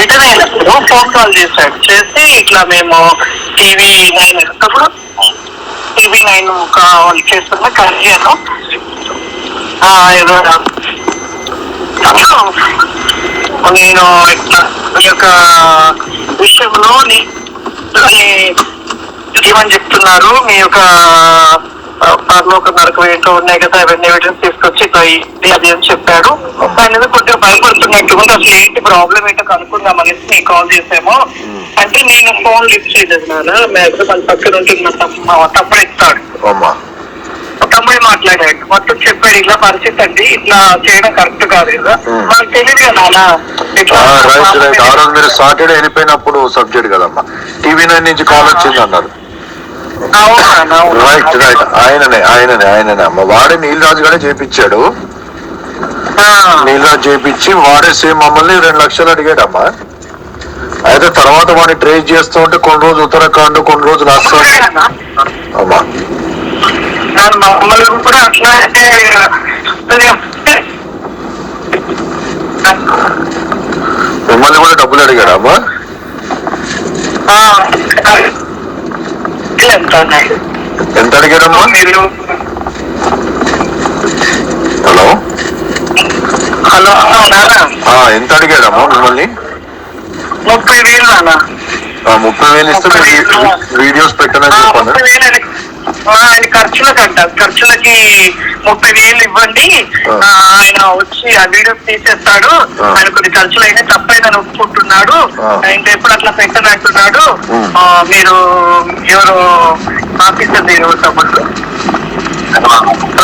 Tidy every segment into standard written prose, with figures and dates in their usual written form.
Return అయినప్పుడు phone call చేశాడు. చేసి ఇట్లా మేము TV9 అప్పుడు TV9 వాళ్ళు చేస్తున్న కళ్యాణం ఏదో నేను ఇట్లా ఈ యొక్క విషయంలో ఏమని చెప్తున్నారు, మీ యొక్క పరలోక నరకం ఏంటో ఉన్నాయి కదా, అవన్నీ ఎవిడెన్స్ తీసుకొచ్చి అది అని చెప్పాడు. ఆయన కొద్దిగా భయపడుతున్నట్టు ఉంది. అసలు ఏంటి ప్రాబ్లం ఏంటో కనుక్కుందాం అనేసి నీకు కాల్ చేసాము. అంటే నేను ఫోన్ లిఫ్ట్ చేయలేదు నాన్న. మన పక్కన ఉంటుంది తమ్ముడు ఇస్తాడు. తమ్ముడు మాట్లాడాడు, మొత్తం చెప్పాడు ఇట్లా పరిస్థితి అండి, ఇట్లా చేయడం కరెక్ట్ కాదు కదా. మనకు తెలియదు కదా నాన్న. మీరు సాటర్డే వెళ్ళిపోయినప్పుడు సబ్జెక్ట్ కదమ్మా, TV9 నుంచి కాల్ వచ్చింది అన్నారు. రైట్ రైట్, ఆయననే అమ్మ. వాడే నీలరాజు గానే చేపించాడు. నీలరాజు చేపించి వాడే సేమ్ మమ్మల్ని 2 లక్షలు అడిగాడమ్మా. అయితే తర్వాత వాడిని ట్రేస్ చేస్తూ ఉంటే కొన్ని రోజులు ఉత్తరాఖండ్, కొన్ని రోజులు అస్సాం అమ్మా. మిమ్మల్ని కూడా డబ్బులు అడిగాడా అమ్మా? ఎంత అడిగాడమ్మా? హలో హలో ఎంత అడిగాడమ్మా మిమ్మల్ని? 30,000 నాన్న. 30,000 ఇస్తే వీడియోస్ పెట్టనని చెప్పాను. ఆయన ఖర్చులకి 30,000 ఇవ్వండి, ఆయన వచ్చి ఆ వీడియోస్ తీసేస్తాడు, ఆయన కొన్ని ఖర్చులు అయినా తప్పైందని ఒప్పుకుంటున్నాడు, ఇంకా ఎప్పుడు అట్లా పెట్టనంటున్నాడు. మీరు ఎవరు ఆఫీసర్ దగ్గర తమ్ముడు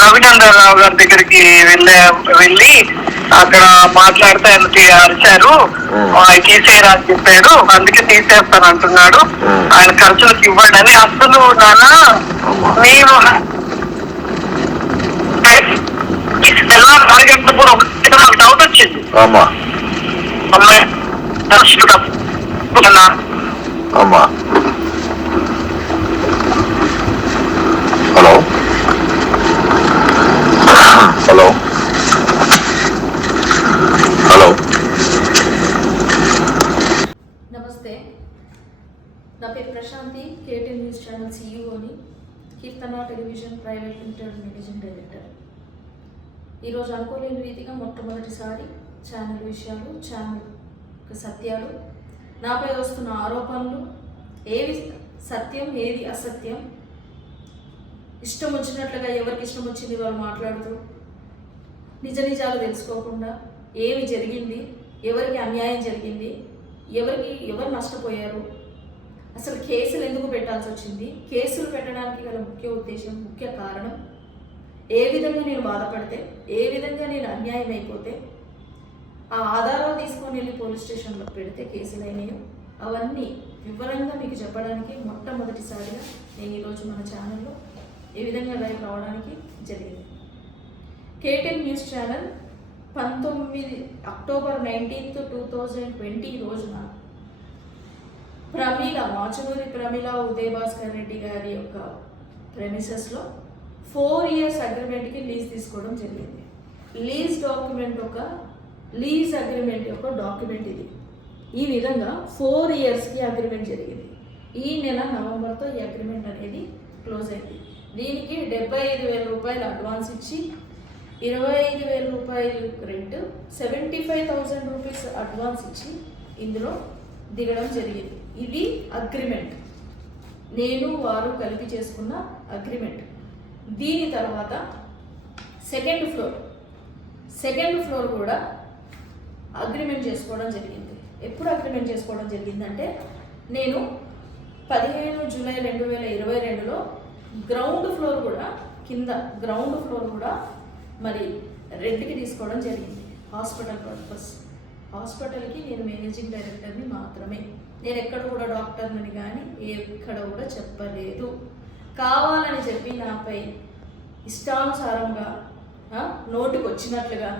రవినందన్ రావు గారి దగ్గరికి వెళ్ళి అక్కడ మాట్లాడితే ఆయనకి అరిచారు, ఆయన తీసేయరా అని చెప్పాడు, అందుకే తీసేస్తాను అంటున్నాడు, ఆయన ఖర్చులకు ఇవ్వండి అని. అసలు నాన్న నేను అరగంటప్పుడు నాకు డౌట్ వచ్చింది. హలో హలో హలో నమస్తే, నా పేరు Prashanti, KTN news channel CEO, Keerthana television private limited managing director. ఈరోజు అనుకోలేని రీతిగా మొట్టమొదటిసారి ఛానల్ విషయాలు, ఛానల్ సత్యాలు, నాపై వస్తున్న ఆరోపణలు, ఏవి సత్యం ఏది అసత్యం, ఇష్టం వచ్చినట్లుగా ఎవరికి ఇష్టం వచ్చింది వాళ్ళు మాట్లాడుతూ నిజ నిజాలు తెలుసుకోకుండా ఏమి జరిగింది, ఎవరికి అన్యాయం జరిగింది, ఎవరు నష్టపోయారు, అసలు కేసులు ఎందుకు పెట్టాల్సి వచ్చింది, కేసులు పెట్టడానికి గల ముఖ్య ఉద్దేశం, ముఖ్య కారణం, ఏ విధంగా నేను బాధపడితే, ఏ విధంగా నేను అన్యాయం అయిపోతే ఆ ఆధారాలు తీసుకొని వెళ్ళి పోలీస్ స్టేషన్లో పెడితే కేసులు అయినాయో అవన్నీ వివరంగా మీకు చెప్పడానికి మొట్టమొదటిసారిగా నేను ఈరోజు మన ఛానల్లో ఏ విధంగా లైవ్ రావడానికి జరిగింది. కేటీఎన్ న్యూస్ ఛానల్ 19 అక్టోబర్ 19, 2020 రోజున మాచనూరి ప్రమీల ఉదయభాస్కర్ రెడ్డి గారి యొక్క ప్రెమిసెస్లో 4 years అగ్రిమెంట్కి లీజ్ తీసుకోవడం జరిగింది. లీజ్ అగ్రిమెంట్ యొక్క డాక్యుమెంట్ ఇది. ఈ విధంగా 4 yearsకి అగ్రిమెంట్ జరిగింది. ఈ నెల నవంబర్తో ఈ అగ్రిమెంట్ అనేది క్లోజ్ అయింది. దీనికి 75,000 రూపాయలు అడ్వాన్స్ ఇచ్చి 25,000 రూపాయలు రెంట్, 75,000 రూపీస్ అడ్వాన్స్ ఇచ్చి ఇందులో దిగడం జరిగింది. ఇది అగ్రిమెంట్, నేను వారు కలిపి చేసుకున్న అగ్రిమెంట్. దీని తర్వాత సెకండ్ ఫ్లోర్ కూడా అగ్రిమెంట్ చేసుకోవడం జరిగింది. ఎప్పుడు అగ్రిమెంట్ చేసుకోవడం జరిగిందంటే, నేను 15 జూలై 2022లో గ్రౌండ్ ఫ్లోర్ కూడా మరి రెంట్కి తీసుకోవడం జరిగింది. Hospital purpose. హాస్పిటల్కి నేను మేనేజింగ్ డైరెక్టర్ని మాత్రమే. నేను ఎక్కడ కూడా డాక్టర్ని కానీ ఎక్కడ కూడా చెప్పలేదు. కావాలని చెప్పి నాపై ఇష్టానుసారంగా నోటికి వచ్చినట్లుగా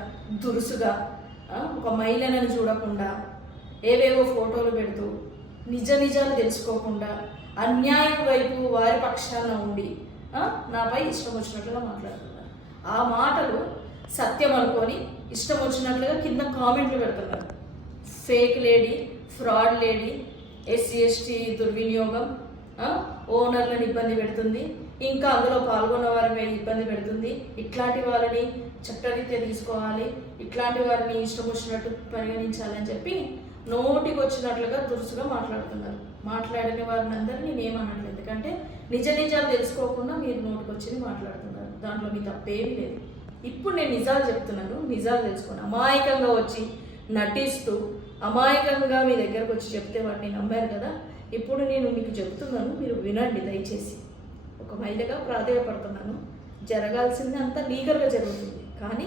దురుసుగా ఒక మహిళలను చూడకుండా ఏవేవో ఫోటోలు పెడుతూ నిజాలు తెలుసుకోకుండా అన్యాయం వైపు వారి పక్షాన ఉండి నాపై ఇష్టం వచ్చినట్లుగా మాట్లాడుతున్నారు. ఆ మాటలు సత్యం అనుకొని ఇష్టం వచ్చినట్లుగా కింద కామెంట్లు పెడుతున్నారు. Fake lady, fraud lady, SC ST దుర్వినియోగం, ఓనర్లను ఇబ్బంది పెడుతుంది, ఇంకా అందులో పాల్గొన్న వారిని ఇబ్బంది పెడుతుంది. ఇట్లాంటి వాళ్ళని చట్టరీత్యా తీసుకోవాలి, ఇట్లాంటి వారిని ఇష్టం వచ్చినట్టు పరిగణించాలని చెప్పి నోటికి వచ్చినట్లుగా దురుసుగా మాట్లాడుతున్నారు. మాట్లాడిన వారిని అందరినీ నేనేమనట్లేదు, ఎందుకంటే నిజ నిజాలు తెలుసుకోకుండా మీరు నోటికి వచ్చి మాట్లాడుతున్నారు. దాంట్లో మీ తప్పేమీ లేదు. ఇప్పుడు నేను నిజాలు చెప్తున్నాను, నిజాలు తెలుసుకోండి. అమాయకంగా వచ్చి నటిస్తూ అమాయకంగా మీ దగ్గరకు వచ్చి చెప్తే వాటిని నమ్మారు కదా. ఇప్పుడు నేను మీకు చెప్తున్నాను, మీరు వినండి దయచేసి. ఒక మహిళగా ప్రాధేయపడుతున్నాను. జరగాల్సింది అంతా లీగల్గా జరుగుతుంది. కానీ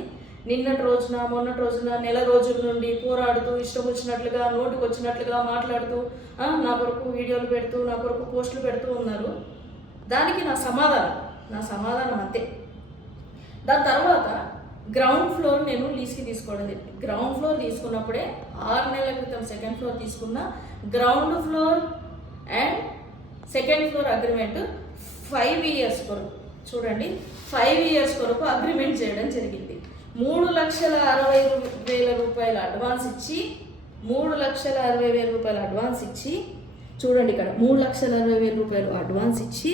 నిన్నటి రోజున మొన్నటి రోజున నెల రోజుల నుండి పోరాడుతూ ఇష్టం వచ్చినట్లుగా నోటికి వచ్చినట్లుగా మాట్లాడుతూ నా కొరకు వీడియోలు పెడుతూ నా కొరకు పోస్టులు పెడుతూ ఉన్నారు. దానికి నా సమాధానం అంతే. దాని తర్వాత గ్రౌండ్ ఫ్లోర్ నేను లీజ్కి తీసుకోవడం జరిగింది. గ్రౌండ్ ఫ్లోర్ తీసుకున్నప్పుడే 6 నెలల క్రితం సెకండ్ ఫ్లోర్ తీసుకున్న. Ground floor and second floor agreement 5 years కొరకు, చూడండి 5 years కొరకు అగ్రిమెంట్ చేయడం జరిగింది. 3,60,000 రూపాయల అడ్వాన్స్ ఇచ్చి 3,60,000 రూపాయల అడ్వాన్స్ ఇచ్చి, చూడండి ఇక్కడ 3,60,000 రూపాయలు అడ్వాన్స్ ఇచ్చి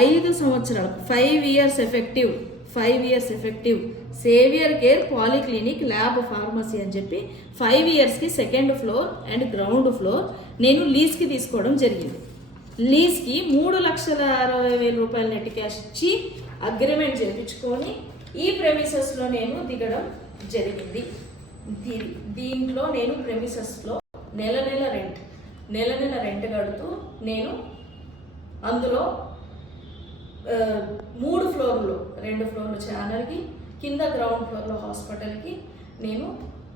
5 సంవత్సరాలకు 5 years effective saviour care polyclinic lab pharmacy అని చెప్పి 5 yearsకి second floor and ground floor నేను లీజ్కి తీసుకోవడం జరిగింది. లీజ్కి 3,60,000 రూపాయల నెట్ క్యాష్ ఇచ్చి అగ్రిమెంట్ చేయించుకొని ఈ ప్రెమిసెస్లో నేను దిగడం జరిగింది. దీంట్లో నేను ప్రెమిసెస్లో నెల నెల రెంట్ కడుతూ నేను అందులో 3 ఫ్లోర్లు, 2 ఫ్లోర్లు ఛానల్కి, కింద గ్రౌండ్ ఫ్లోర్లో హాస్పిటల్కి నేను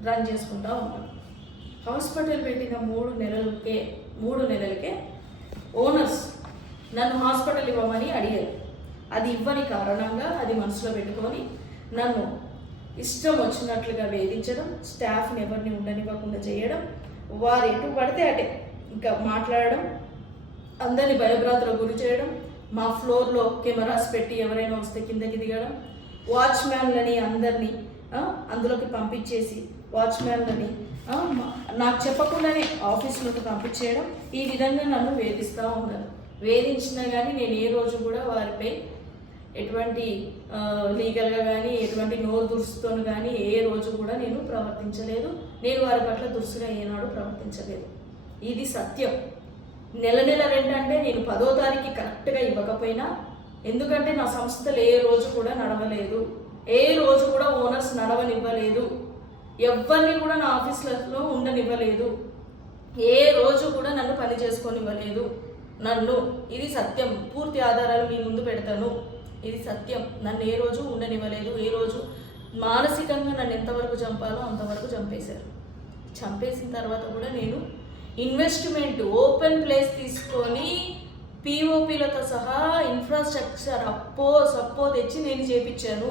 రన్ చేసుకుంటూ ఉంటాను. హాస్పిటల్ పెట్టిన 3 నెలలకే ఓనర్స్ నన్ను హాస్పిటల్ ఇవ్వమని అడిగారు. అది ఇవ్వని కారణంగా అది మనసులో పెట్టుకొని నన్ను ఇష్టం వచ్చినట్లుగా వేధించడం, స్టాఫ్ని ఎవరిని ఉండనివ్వకుండా చేయడం, వారు ఎటు పడితే అటే ఇంకా మాట్లాడడం, అందరినీ భయభ్రాంతులకు గురి చేయడం, మా ఫ్లోర్లో కెమెరాస్ పెట్టి ఎవరైనా వస్తే కిందకి దిగడం, వాచ్మ్యాన్లని అందరినీ అందులోకి పంపించేసి వాచ్మ్యాన్లని నాకు చెప్పకుండానే ఆఫీస్లోకి పంపించేయడం, ఈ విధంగా నన్ను వేధిస్తూ ఉన్నారు. వేధించినా కానీ నేను ఏ రోజు కూడా వారిపై ఎటువంటి లీగల్గా కానీ ఎటువంటి నోరు దురుసుతో కానీ ఏ రోజు కూడా నేను ప్రవర్తించలేదు. నేను వారి పట్ల దురుసుగా ఏనాడు ప్రవర్తించలేదు. ఇది సత్యం. నెల రెంట్ అంటే నేను 10వ తారీఖు కరెక్ట్గా ఇవ్వకపోయినా, ఎందుకంటే నా సంస్థలు ఏ రోజు కూడా నడవలేదు, ఏ రోజు కూడా ఓనర్స్ నడవనివ్వలేదు, ఎవరిని కూడా నా ఆఫీసులలో ఉండనివ్వలేదు, ఏ రోజు కూడా నన్ను పని చేసుకొనివ్వలేదు. ఇది సత్యం. పూర్తి ఆధారాలు మీ ముందు పెడతాను. ఇది సత్యం. నన్ను ఏ రోజు ఉండనివ్వలేదు. ఏ రోజు మానసికంగా నన్ను ఎంతవరకు చంపాలో అంతవరకు చంపేశారు. చంపేసిన తర్వాత కూడా నేను ఇన్వెస్ట్మెంట్ ఓపెన్ ప్లేస్ తీసుకొని పిఓపిలతో సహా ఇన్ఫ్రాస్ట్రక్చర్ సప్పో తెచ్చి నేను చేపించాను.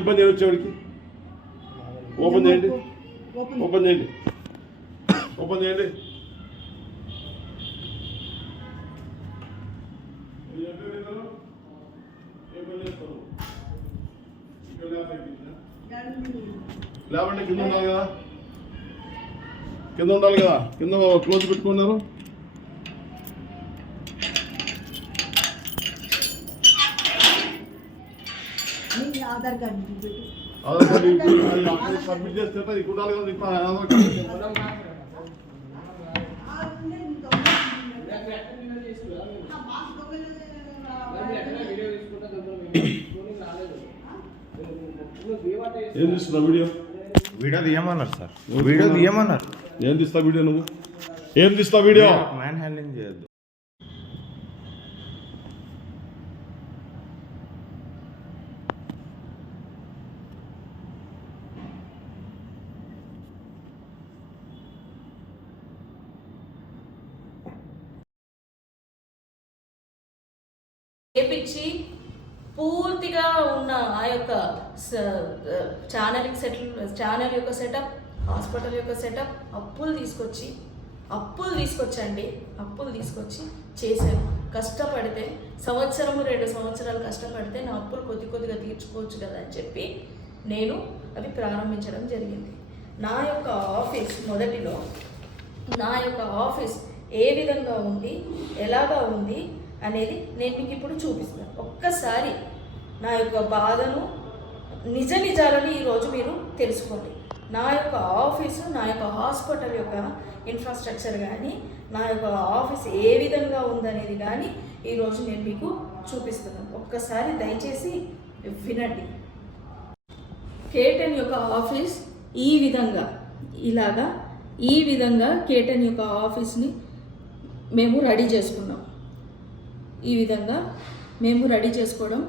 ఓపెన్ చేయండి, వచ్చేవాడికి ఓపెన్ చేయండి. లేవండి, కింద ఉండాలి కదా, కింద క్లోజ్ పెట్టుకున్నారు. ఆధార్ కార్డు సబ్మిట్ చేస్తే కుట్టాలి కదా. ఏం తీస్తున్నా వీడియో తీయమన్నారు సార్. వీడియో తీయమన్నారు. ఏం తీస్తా వీడియో? నువ్వు ఏం తీస్తా వీడియో? మ్యాన్ హ్యాండ్లింగ్ చేయొద్దు. చేపించి పూర్తిగా ఉన్న ఆ యొక్క ఛానల్ యొక్క సెటప్, హాస్పిటల్ యొక్క సెటప్ అప్పులు తీసుకొచ్చి చేశాను. కష్టపడితే 1-2 సంవత్సరాలు కష్టపడితే నా అప్పులు కొద్దిగా తీర్చుకోవచ్చు కదా అని చెప్పి నేను అవి ప్రారంభించడం జరిగింది. నా యొక్క ఆఫీస్ మొదటిలో నా యొక్క ఆఫీస్ ఏ విధంగా ఉంది, ఎలాగా ఉంది అనేది నేను మీకు ఇప్పుడు చూపిస్తాను. ఒక్కసారి నా యొక్క బాధను, నిజాలను ఈరోజు మీరు తెలుసుకోండి. నా యొక్క ఆఫీసు, నా యొక్క హాస్పిటల్ యొక్క ఇన్ఫ్రాస్ట్రక్చర్ కానీ, నా యొక్క ఆఫీస్ ఏ విధంగా ఉందనేది కానీ ఈరోజు నేను మీకు చూపిస్తున్నాను. ఒక్కసారి దయచేసి వినండి. K10 యొక్క ఆఫీస్ ఈ విధంగా K10 యొక్క ఆఫీస్ని మేము రెడీ చేసుకున్నాం. ఈ విధంగా మేము రెడీ చేసుకోవడం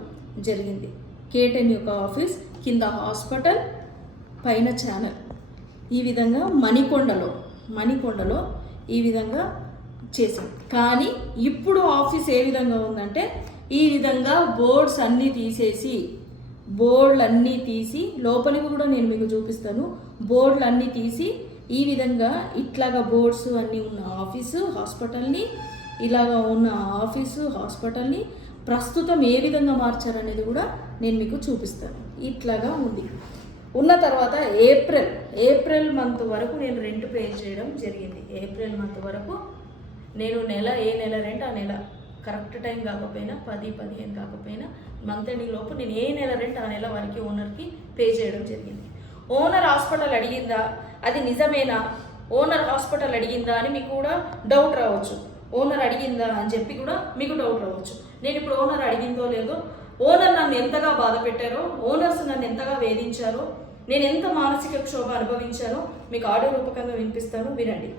జరిగింది. K10 యొక్క ఆఫీస్ కింద హాస్పిటల్, పైన ఛానల్. ఈ విధంగా మణికొండలో ఈ విధంగా చేసాం. కానీ ఇప్పుడు ఆఫీస్ ఏ విధంగా ఉందంటే ఈ విధంగా బోర్డ్స్ అన్నీ తీసి లోపలికి కూడా నేను మీకు చూపిస్తాను. బోర్డులు అన్నీ తీసి ఈ విధంగా ఇట్లాగా బోర్డ్స్ అన్నీ ఉన్న ఆఫీసు హాస్పిటల్ని, ఇలాగా ఉన్న ఆఫీసు హాస్పిటల్ని ప్రస్తుతం ఏ విధంగా మార్చారనేది కూడా నేను మీకు చూపిస్తాను. ఇట్లాగా ఉంది. ఉన్న తర్వాత ఏప్రిల్ మంత్ వరకు నేను రెంట్ పే చేయడం జరిగింది. ఏప్రిల్ మంత్ వరకు నేను ఏ నెల రెంట్ ఆ నెల కరెక్ట్ టైం కాకపోయినా 10-15 కాకపోయినా మంత్ ఎండింగ్ లోపు నేను ఏ నెల రెంట్ ఆ నెల వరకు ఓనర్కి పే చేయడం జరిగింది. ఓనర్ హాస్పిటల్ అడిగిందా, అది నిజమేనా, ఓనర్ హాస్పిటల్ అడిగిందా అని మీకు కూడా డౌట్ రావచ్చు. ఓనర్ అడిగిందా అని చెప్పి కూడా మీకు డౌట్ రావచ్చు. నేను ఇప్పుడు ఓనర్ అడిగిందో లేదో, ఓనర్ నన్ను ఎంతగా బాధ పెట్టారో, ఓనర్స్ నన్ను ఎంతగా వేధించారో, నేను ఎంత మానసిక క్షోభ అనుభవించానో మీకు ఆడియో రూపకంగా వినిపిస్తాను, వినండి.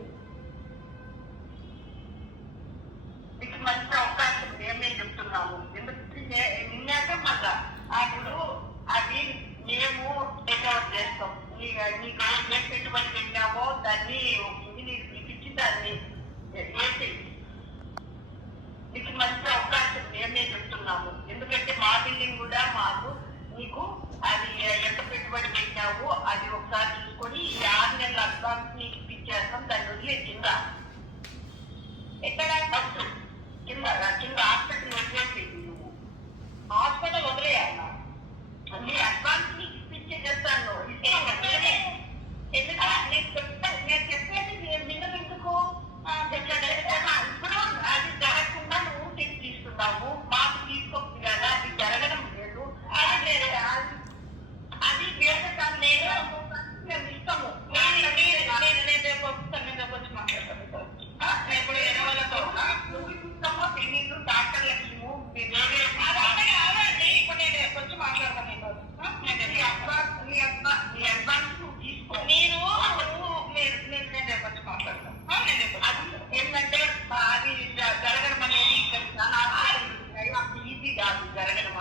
ఎందుకంటే మా బిల్డింగ్ కూడా మాకు నీకు అది ఎంత పెట్టుబడి పెట్టావో అది ఒకసారి చూసుకొని 6 నెలల అడ్వాన్స్ నీకు ఇప్పించేస్తాం. దాన్ని వదిలే కింద ఎక్కడ కింద హాస్పిటల్ వదిలేసి నువ్వు హాస్పిటల్ వదిలేయాలా, నీ అడ్వాన్స్ నీకు ఇప్పించే చేస్తాను. నేను చెప్పేది నిన్న ఎందుకు ఇప్పుడు అది జరగకుండా నువ్వు తీసుకున్నావు, మాకు తీసుకోవచ్చు కదా, అది జరగడం లేదు. అది వేరే నేను ఇష్టము. నేను రేపు వచ్చి మాట్లాడతాను. ఇప్పుడు ఎవరితో నువ్వు చూస్తామో తెలీదు, డాక్టర్లకి ఇప్పుడు నేను రేపు వచ్చి మాట్లాడతాను. నీ అడ్వాన్స్ నువ్వు తీసుకో. నేను రేపు వచ్చి మాట్లాడతాను. ఏంటంటే అది జరగడం అనేది అంత ఈజీ కాదు. జరగడం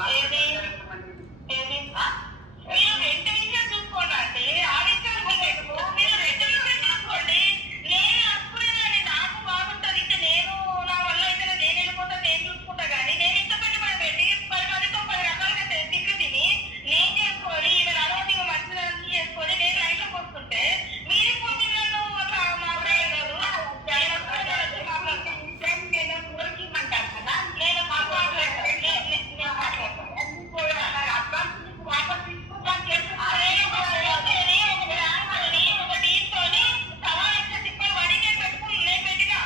చూసుకోండి. నాకు బాగుంటుంది. నేను నా వల్ల అయితే నేను వెళ్ళిపోతాను, నేను చూసుకుంటా. కానీ నేను ఇంత పెట్టుబడి పెట్టి 10 మందితో 10 రకాలుగా తిట్లు తిని నేను చేసుకొని ఈమె అలవాటు మంచిదాన్ని చేసుకొని నేను రైట్లోకి వస్తుంటే మీరు పొద్దున్నలో ఊరికిమ్మంటాను కదా. నేను వాపస్ తీసుకుంటాను. తీసుకొని సవాలక్ష తిప్పలు పడి నేను పెట్టినా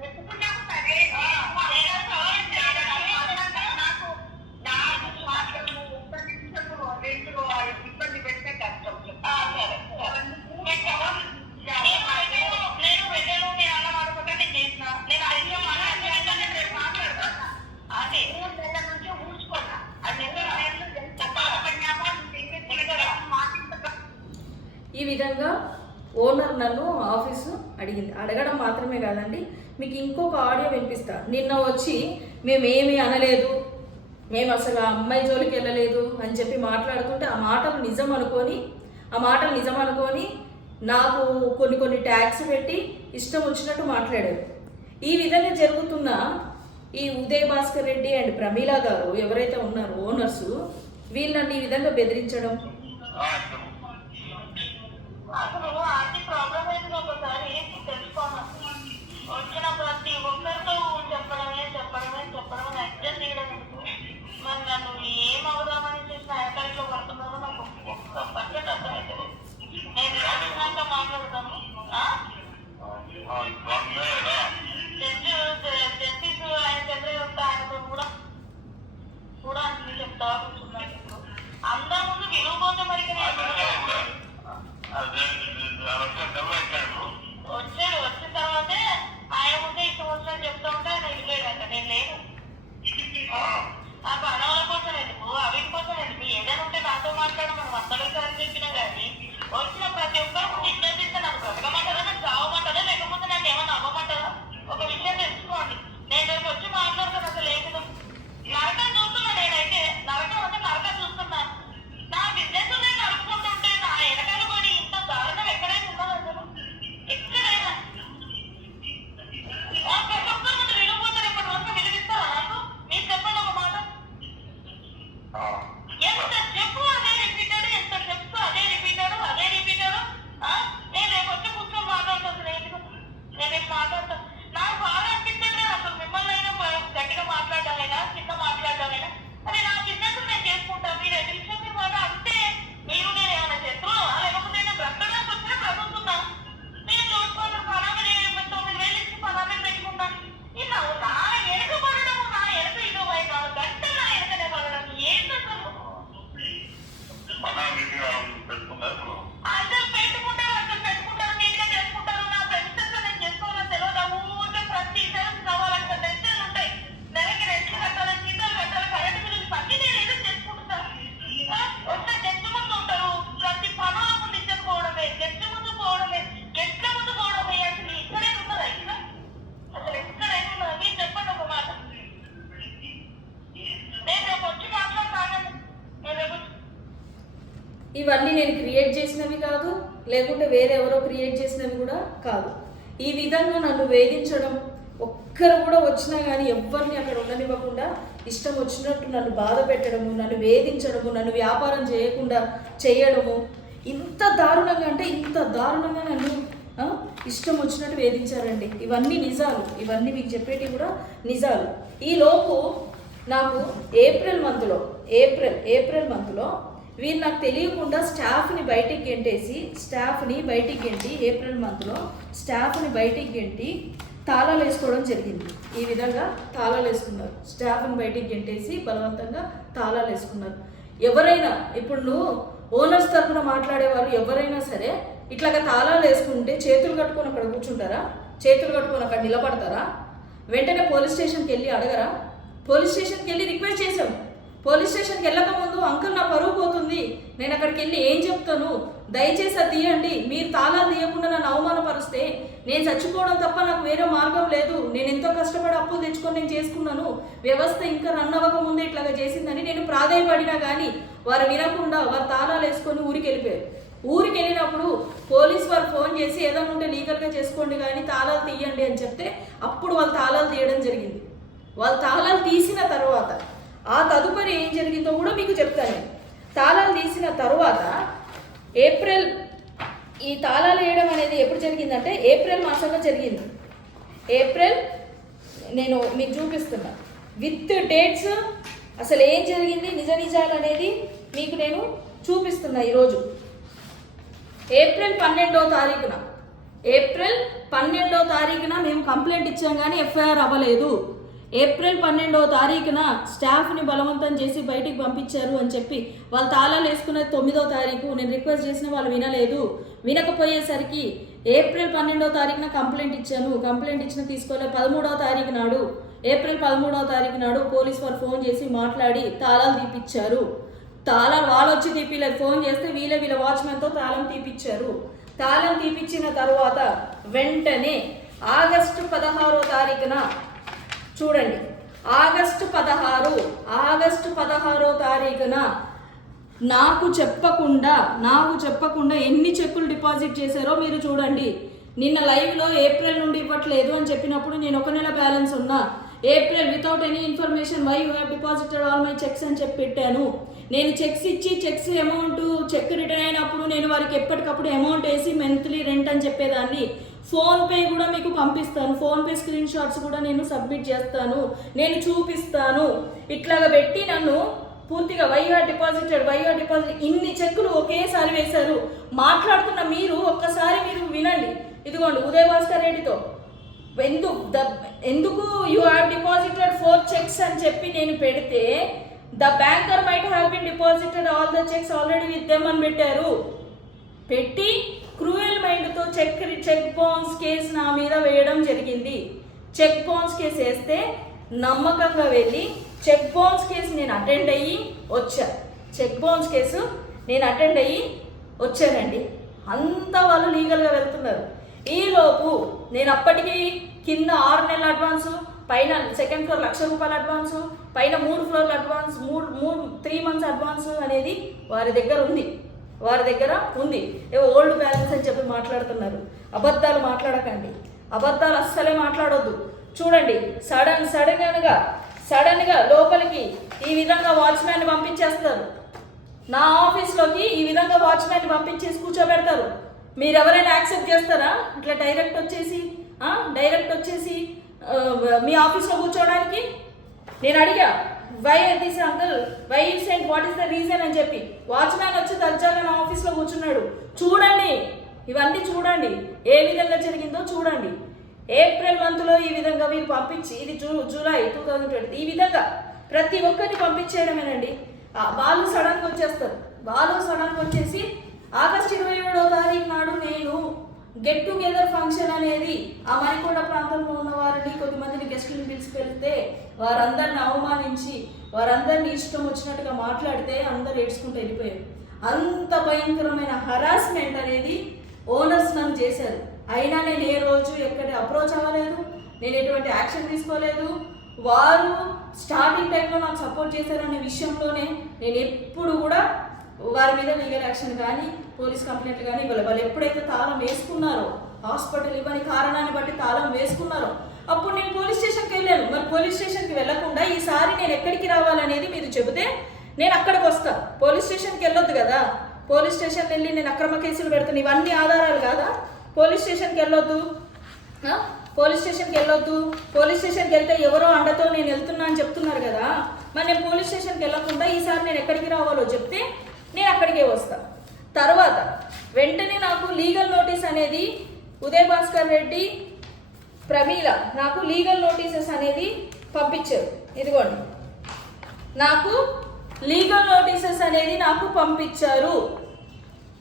పెట్టుకున్నాము. సరే నాకు మాత్రము 1 నిమిషము రెండులో ఇబ్బంది పెడితే కష్టం. నేను వెళ్ళను, నేను అన్నమాట నేను చేసిన నేను అయ్యో రేపు మాట్లాడతాను. అదే 3 నెలల నుంచి ఊడ్చుకున్నా. అది ఎంత బాధపడినామో ఈ విధంగా ఓనర్ నన్ను ఆఫీసు అడిగింది. అడగడం మాత్రమే కాదండి, మీకు ఇంకొక ఆడియో వినిపిస్తా. నిన్న వచ్చి మేమేమీ అనలేదు, మేము అసలు ఆ అమ్మాయి జోలికి వెళ్ళలేదు అని చెప్పి మాట్లాడుతుంటే ఆ మాటలు నిజం అనుకొని నాకు కొన్ని ట్యాక్స్ పెట్టి ఇష్టం వచ్చినట్టు మాట్లాడారు. ఈ విధంగా జరుగుతున్న ఈ ఉదయ్ భాస్కర్ రెడ్డి అండ్ ప్రమీల గారు ఎవరైతే ఉన్నారో ఓనర్స్, వీళ్ళని ఈ విధంగా బెదిరించడం? అసలు ఆర్థిక ప్రాబ్లం ఏంటి ఒకసారి తెలుసుకోను. వచ్చిన ప్రతి ఒక్కరితో చెప్పడమే అడ్జస్ట్ చేయడం. మరి నన్ను ఏం అవుదామని చేసిన ఎక్కడిలో పడుతున్నారో నాకు ఒక్క పర్సెంట్ అర్థమవుతుంది. నేను రాసినాక మాట్లాడతాను. జస్టిస్ ఆయన చంద్రగుప్త ఆయనతో కూడా అన్ని చెప్తా కూర్చున్నాను. అందరి ముందు విలువ కోసం మరి వచ్చాడు. వచ్చిన తర్వాతే ఆయన ముందే ఇష్టం వచ్చినా చెప్తా ఉంటే ఆయన వెళ్ళాడంట. నేను లేను. ఆ పనవాళ్ళ కోసం ఎందుకు, అవి కోసం ఎందుకు? ఏదైనా ఉంటే నాతో మాట్లాడడం మనం అందరూ సార్ చెప్పినా కానీ వచ్చిన ప్రతి ఒక్కరు నిర్ణయిస్తే నాకు బ్రతకమంటారా, నాకు చావమంటారా, లేకపోతే నాకు ఏమన్నా అవ్వమంటారా? ఒక విషయం తెలుసుకోండి. నేను రేపు వచ్చి మాట్లాడతాను. అసలు ఏంటిదో నరకం చూస్తున్నా. నేనైతే నరకం అంటే నరకం చూస్తున్నాను. నా బిజినెస్ నేను నడుపుకుంటుంటే నా వెనకాల పడి ఇంత దారుణం ఎక్కడైనా ఉన్నది అసలు? ఎక్కడైనా ప్రతి ఒక్కరు ముందు విలువపోతారు. ఎప్పటి వరకు విలువిస్తారా నాకు? మీరు చెప్పండి ఒక మాట. ఎంత చెప్పు అదే రిపీటెడ్, ఎంత చెప్పు అదే రిపీటెడ్. నేను రేపు వచ్చి కూర్చొని మాట్లాడతాను. నేను రేపు మాట్లాడతాను. నాకు బాగా అనిపించట్లేదు అసలు. మిమ్మల్ని అయినా గట్టిగా మాట్లాడడామైనా కింద మాట్లాడడామైనా అదే నా బిజినెస్ నేను చేసుకుంటాను. మీరు ఎన్ని విషయం మాట అంటే మీరు నేను ఏమైనా శత్రువు లేకపోతే నేను బ్రతకడానికి వచ్చినా బ్రతుకుతున్నా. నేను చూసుకోవాలి పనామే 9,000 ఇచ్చి పనామే పెట్టుకుంటాను. ఇలా నా వెనక పడడము, నా వెనక 24 గంటలు నా వెనకనే పడడం ఏంటి అసలు? అసలు పెట్టుకుంటారు నీట్గా చేసుకుంటారు. నా ఫ్రెండ్స్ నేను చేసుకోవాలని తెలియదు. ఊరికే ప్రతి సెలవు కావాలంటే టెన్షన్లు ఉంటాయి. నెలకి రెంట్లు కట్టాలి, జీతాలు కట్టాలి, కరెంటు బిల్లులు పని నేను ఏదో చేసుకుంటున్నాను. వస్తే గెస్ట్ ముందు ఉంటారు. ప్రతి పనుల ముందు ఇచ్చకపోవడమే, గెస్ట్ ముందు పోవడమే, గెస్ట్ల ముందు పోవడమే. అసలు ఇక్కడైనా ఉన్నదా? ఇక్కడ అసలు ఎక్కడైనా ఉన్నదా? మీరు చెప్పండి ఒక మాట. నేను రేపు వచ్చి మాట్లాడతాను. నేను రేపు ఇవన్నీ నేను క్రియేట్ చేసినవి కాదు, లేకుంటే వేరే ఎవరో క్రియేట్ చేసినవి కూడా కాదు. ఈ విధంగా నన్ను వేధించడం, ఒక్కరు కూడా వచ్చినా కానీ ఎవరిని అక్కడ ఉండనివ్వకుండా ఇష్టం వచ్చినట్టు నన్ను బాధ పెట్టడము, నన్ను వేధించడము, నన్ను వ్యాపారం చేయకుండా చేయడము, ఇంత దారుణంగా అంటే ఇంత దారుణంగా నన్ను ఇష్టం వచ్చినట్టు వేధించారండి. ఇవన్నీ నిజాలు. ఇవన్నీ మీకు చెప్పేటివి కూడా నిజాలు. ఈలోపు నాకు ఏప్రిల్ మంత్లో వీరు నాకు తెలియకుండా స్టాఫ్ని బయటికి గెంటేసి ఏప్రిల్ మంత్లో స్టాఫ్ని బయటికి గెంటి తాళాలు వేసుకోవడం జరిగింది. ఈ విధంగా తాళాలు వేసుకున్నారు. స్టాఫ్ని బయటికి గెంటేసి బలవంతంగా తాళాలు వేసుకున్నారు. ఎవరైనా ఇప్పుడు నువ్వు ఓనర్స్ తరఫున మాట్లాడే వాళ్ళు ఎవరైనా సరే ఇట్లాగా తాళాలు వేసుకుంటే చేతులు కట్టుకొని అక్కడ కూర్చుంటారా? చేతులు కట్టుకొని అక్కడ నిలబడతారా? వెంటనే పోలీస్ స్టేషన్కి వెళ్ళి అడగరా? పోలీస్ స్టేషన్కి వెళ్ళి రిక్వెస్ట్ చేశాం. పోలీస్ స్టేషన్కి వెళ్ళక ముందు అంకుల్ నా పరువు పోతుంది, నేను అక్కడికి వెళ్ళి ఏం చెప్తాను, దయచేసి అది తీయండి, మీరు తాళాలు తీయకుండా నన్ను అవమానపరిస్తే నేను చచ్చిపోవడం తప్ప నాకు వేరే మార్గం లేదు, నేను ఎంతో కష్టపడి అప్పులు తెచ్చుకొని నేను చేసుకున్నాను, వ్యవస్థ ఇంకా రన్ అవ్వక ముందే ఇట్లాగా చేసిందని నేను ప్రాధేయపడినా కానీ వారు వినకుండా వారు తాళాలు వేసుకొని ఊరికి వెళ్ళిపోయారు. ఊరికి వెళ్ళినప్పుడు పోలీస్ వారు ఫోన్ చేసి ఏదైనా ఉంటే లీగల్గా చేసుకోండి కానీ తాళాలు తీయండి అని చెప్తే అప్పుడు వాళ్ళు తాళాలు తీయడం జరిగింది. వాళ్ళు తాళాలు తీసిన తర్వాత ఆ తదుపరి ఏం జరిగిందో కూడా మీకు చెప్తాను. తాళాలు తీసిన తర్వాత ఈ తాళాలు వేయడం అనేది ఎప్పుడు జరిగిందంటే ఏప్రిల్ మాసంలో జరిగింది. నేను మీకు చూపిస్తున్నా విత్ డేట్స్ అసలు ఏం జరిగింది నిజాలు అనేది మీకు నేను చూపిస్తున్నా. ఈరోజు ఏప్రిల్ 12వ తారీఖున మేము కంప్లైంట్ ఇచ్చాం కానీ ఎఫ్ఐఆర్ అవ్వలేదు. ఏప్రిల్ 12వ తారీఖున స్టాఫ్ని బలవంతం చేసి బయటికి పంపించారు అని చెప్పి వాళ్ళు తాళాలు వేసుకున్నది 9వ తారీఖు. నేను రిక్వెస్ట్ చేసిన వాళ్ళు వినలేదు. వినకపోయేసరికి ఏప్రిల్ 12వ తారీఖున కంప్లైంట్ ఇచ్చాను. కంప్లైంట్ ఇచ్చిన తీసుకోలే. 13వ తారీఖు నాడు ఏప్రిల్ 13వ తారీఖు నాడు పోలీస్ వారు ఫోన్ చేసి మాట్లాడి తాళాలు తీపిచ్చారు. తాళాలు వాళ్ళు వచ్చి తీపిలేదు, ఫోన్ చేస్తే వీళ్ళ వాచ్మెన్తో తాళం తీపిచ్చారు. తాళం తీపిచ్చిన తర్వాత వెంటనే ఆగస్టు 16వ తారీఖున చూడండి, ఆగస్టు 16వ తారీఖున నాకు చెప్పకుండా ఎన్ని చెక్కులు డిపాజిట్ చేశారో మీరు చూడండి. నిన్న లైవ్లో ఏప్రిల్ నుండి ఇవ్వట్లేదు అని చెప్పినప్పుడు నేను 1 నెల బ్యాలెన్స్ ఉన్నా, April without any information why you have deposited all my cheques అని చెప్పి పెట్టాను. నేను చెక్స్ ఇచ్చి చెక్స్ అమౌంట్ చెక్ రిటర్న్ అయినప్పుడు నేను వారికి ఎప్పటికప్పుడు అమౌంట్ వేసి మంత్లీ రెంట్ అని చెప్పేదాన్ని. ఫోన్పే కూడా మీకు పంపిస్తాను, ఫోన్పే స్క్రీన్ షాట్స్ కూడా నేను సబ్మిట్ చేస్తాను, నేను చూపిస్తాను. ఇట్లాగా పెట్టి నన్ను పూర్తిగా వై ఆర్ డిపాజిట్ ఇన్ని చెక్కులు ఒకేసారి వేశారు. మాట్లాడుతున్న మీరు ఒక్కసారి మీరు వినండి. ఇదిగోండి ఉదయ్ భాస్కర్ రెడ్డితో ఎందుకు యూ హ్యావ్ డిపాజిటెడ్ 4 చెక్స్ అని చెప్పి నేను పెడితే the banker might have been deposited all the checks already with them అని పెట్టారు. పెట్టి క్రూయల్ మైండ్తో చెక్ బౌన్స్ కేసు నా మీద వేయడం జరిగింది. చెక్ బౌన్స్ కేసు వేస్తే నమ్మకంగా వెళ్ళి చెక్ బౌన్స్ కేసు నేను అటెండ్ అయ్యి వచ్చా. చెక్ బౌన్స్ కేసు నేను అటెండ్ అయ్యి వచ్చానండి. అంతా వాళ్ళు లీగల్గా వెళ్తున్నారు. ఈలోపు నేను అప్పటికి కింద 6 నెలల అడ్వాన్సు, పైన సెకండ్ ఫ్లోర్ ₹1,00,000 అడ్వాన్సు, పైన 3 ఫ్లోర్ల అడ్వాన్స్, 3 మంత్స్ అడ్వాన్స్ అనేది వారి దగ్గర ఉంది. ఏవో ఓల్డ్ బ్యాలెన్స్ అని చెప్పి మాట్లాడుతున్నారు. అబద్ధాలు మాట్లాడకండి, అబద్ధాలు అస్సలే మాట్లాడొద్దు. చూడండి సడన్గా లోపలికి ఈ విధంగా వాచ్మ్యాన్ని పంపించేస్తారు. నా ఆఫీస్లోకి ఈ విధంగా వాచ్మ్యాన్ని పంపించేసి కూర్చోబెడతారు. మీరు ఎవరైనా యాక్సెప్ట్ చేస్తారా ఇట్లా డైరెక్ట్ వచ్చేసి మీ ఆఫీస్లో కూర్చోవడానికి? నేను అడిగా why this uncle, why you sent, what is the reason అని చెప్పి. వాచ్మ్యాన్ వచ్చి దర్జాగా నా ఆఫీస్లో కూర్చున్నాడు. చూడండి, ఇవన్నీ చూడండి, ఏ విధంగా జరిగిందో చూడండి. ఏప్రిల్ మంత్లో ఈ విధంగా వీళ్ళు పంపించి, ఇది జూలై 2020, ఈ విధంగా ప్రతి ఒక్కరిని పంపించేయడమేనండి. వాళ్ళు సడన్గా వచ్చేసి ఆగస్టు 27వ తారీఖు నాడు నేను గెట్ టుగెదర్ ఫంక్షన్ అనేది ఆ మణికొండ ప్రాంతంలో ఉన్న వారిని కొద్దిమందిని గెస్టులను పిలిచిపెడితే వారందరిని అవమానించి వారందరినీ ఇష్టం వచ్చినట్టుగా మాట్లాడితే అందరు ఏడ్చుకుంటూ వెళ్ళిపోయారు. అంత భయంకరమైన హరాస్మెంట్ అనేది ఓనర్స్ నన్ను చేశారు. అయినా నేను ఏ రోజు ఎక్కడ అప్రోచ్ అవ్వలేదు, నేను ఎటువంటి యాక్షన్ తీసుకోలేదు. వారు స్టార్టింగ్ టైంలో నాకు సపోర్ట్ చేశారనే విషయంలోనే నేను ఎప్పుడు కూడా వారి మీద లీగల్ యాక్షన్ కానీ పోలీస్ కంప్లైంట్ కానీ ఇవ్వలేదు. వాళ్ళు ఎప్పుడైతే తాళం వేసుకున్నారో, హాస్పిటల్ ఇవ్వని కారణాన్ని బట్టి తాళం వేసుకున్నారో, అప్పుడు నేను పోలీస్ స్టేషన్కి వెళ్ళాను. మరి పోలీస్ స్టేషన్కి వెళ్ళకుండా ఈసారి నేను ఎక్కడికి రావాలనేది మీరు చెబితే నేను అక్కడికి వస్తాను. పోలీస్ స్టేషన్కి వెళ్ళొద్దు కదా, పోలీస్ స్టేషన్కి వెళ్ళి నేను అక్రమ కేసులు పెడుతాను, ఇవన్నీ ఆధారాలు కాదా? పోలీస్ స్టేషన్కి వెళ్ళొద్దు. పోలీస్ స్టేషన్కి వెళ్తే ఎవరో అండతో నేను వెళ్తున్నా అని చెప్తున్నారు కదా. మరి నేను పోలీస్ స్టేషన్కి వెళ్ళకుండా ఈసారి నేను ఎక్కడికి రావాలో చెప్తే నేను అక్కడికే వస్తాను. తర్వాత వెంటనే నాకు లీగల్ నోటీస్ అనేది ఉదయ్ భాస్కర్ రెడ్డి, ప్రమీల నాకు లీగల్ నోటీసెస్ అనేది పంపించారు. ఇదిగోండి, నాకు లీగల్ నోటీసెస్ అనేది నాకు పంపించారు.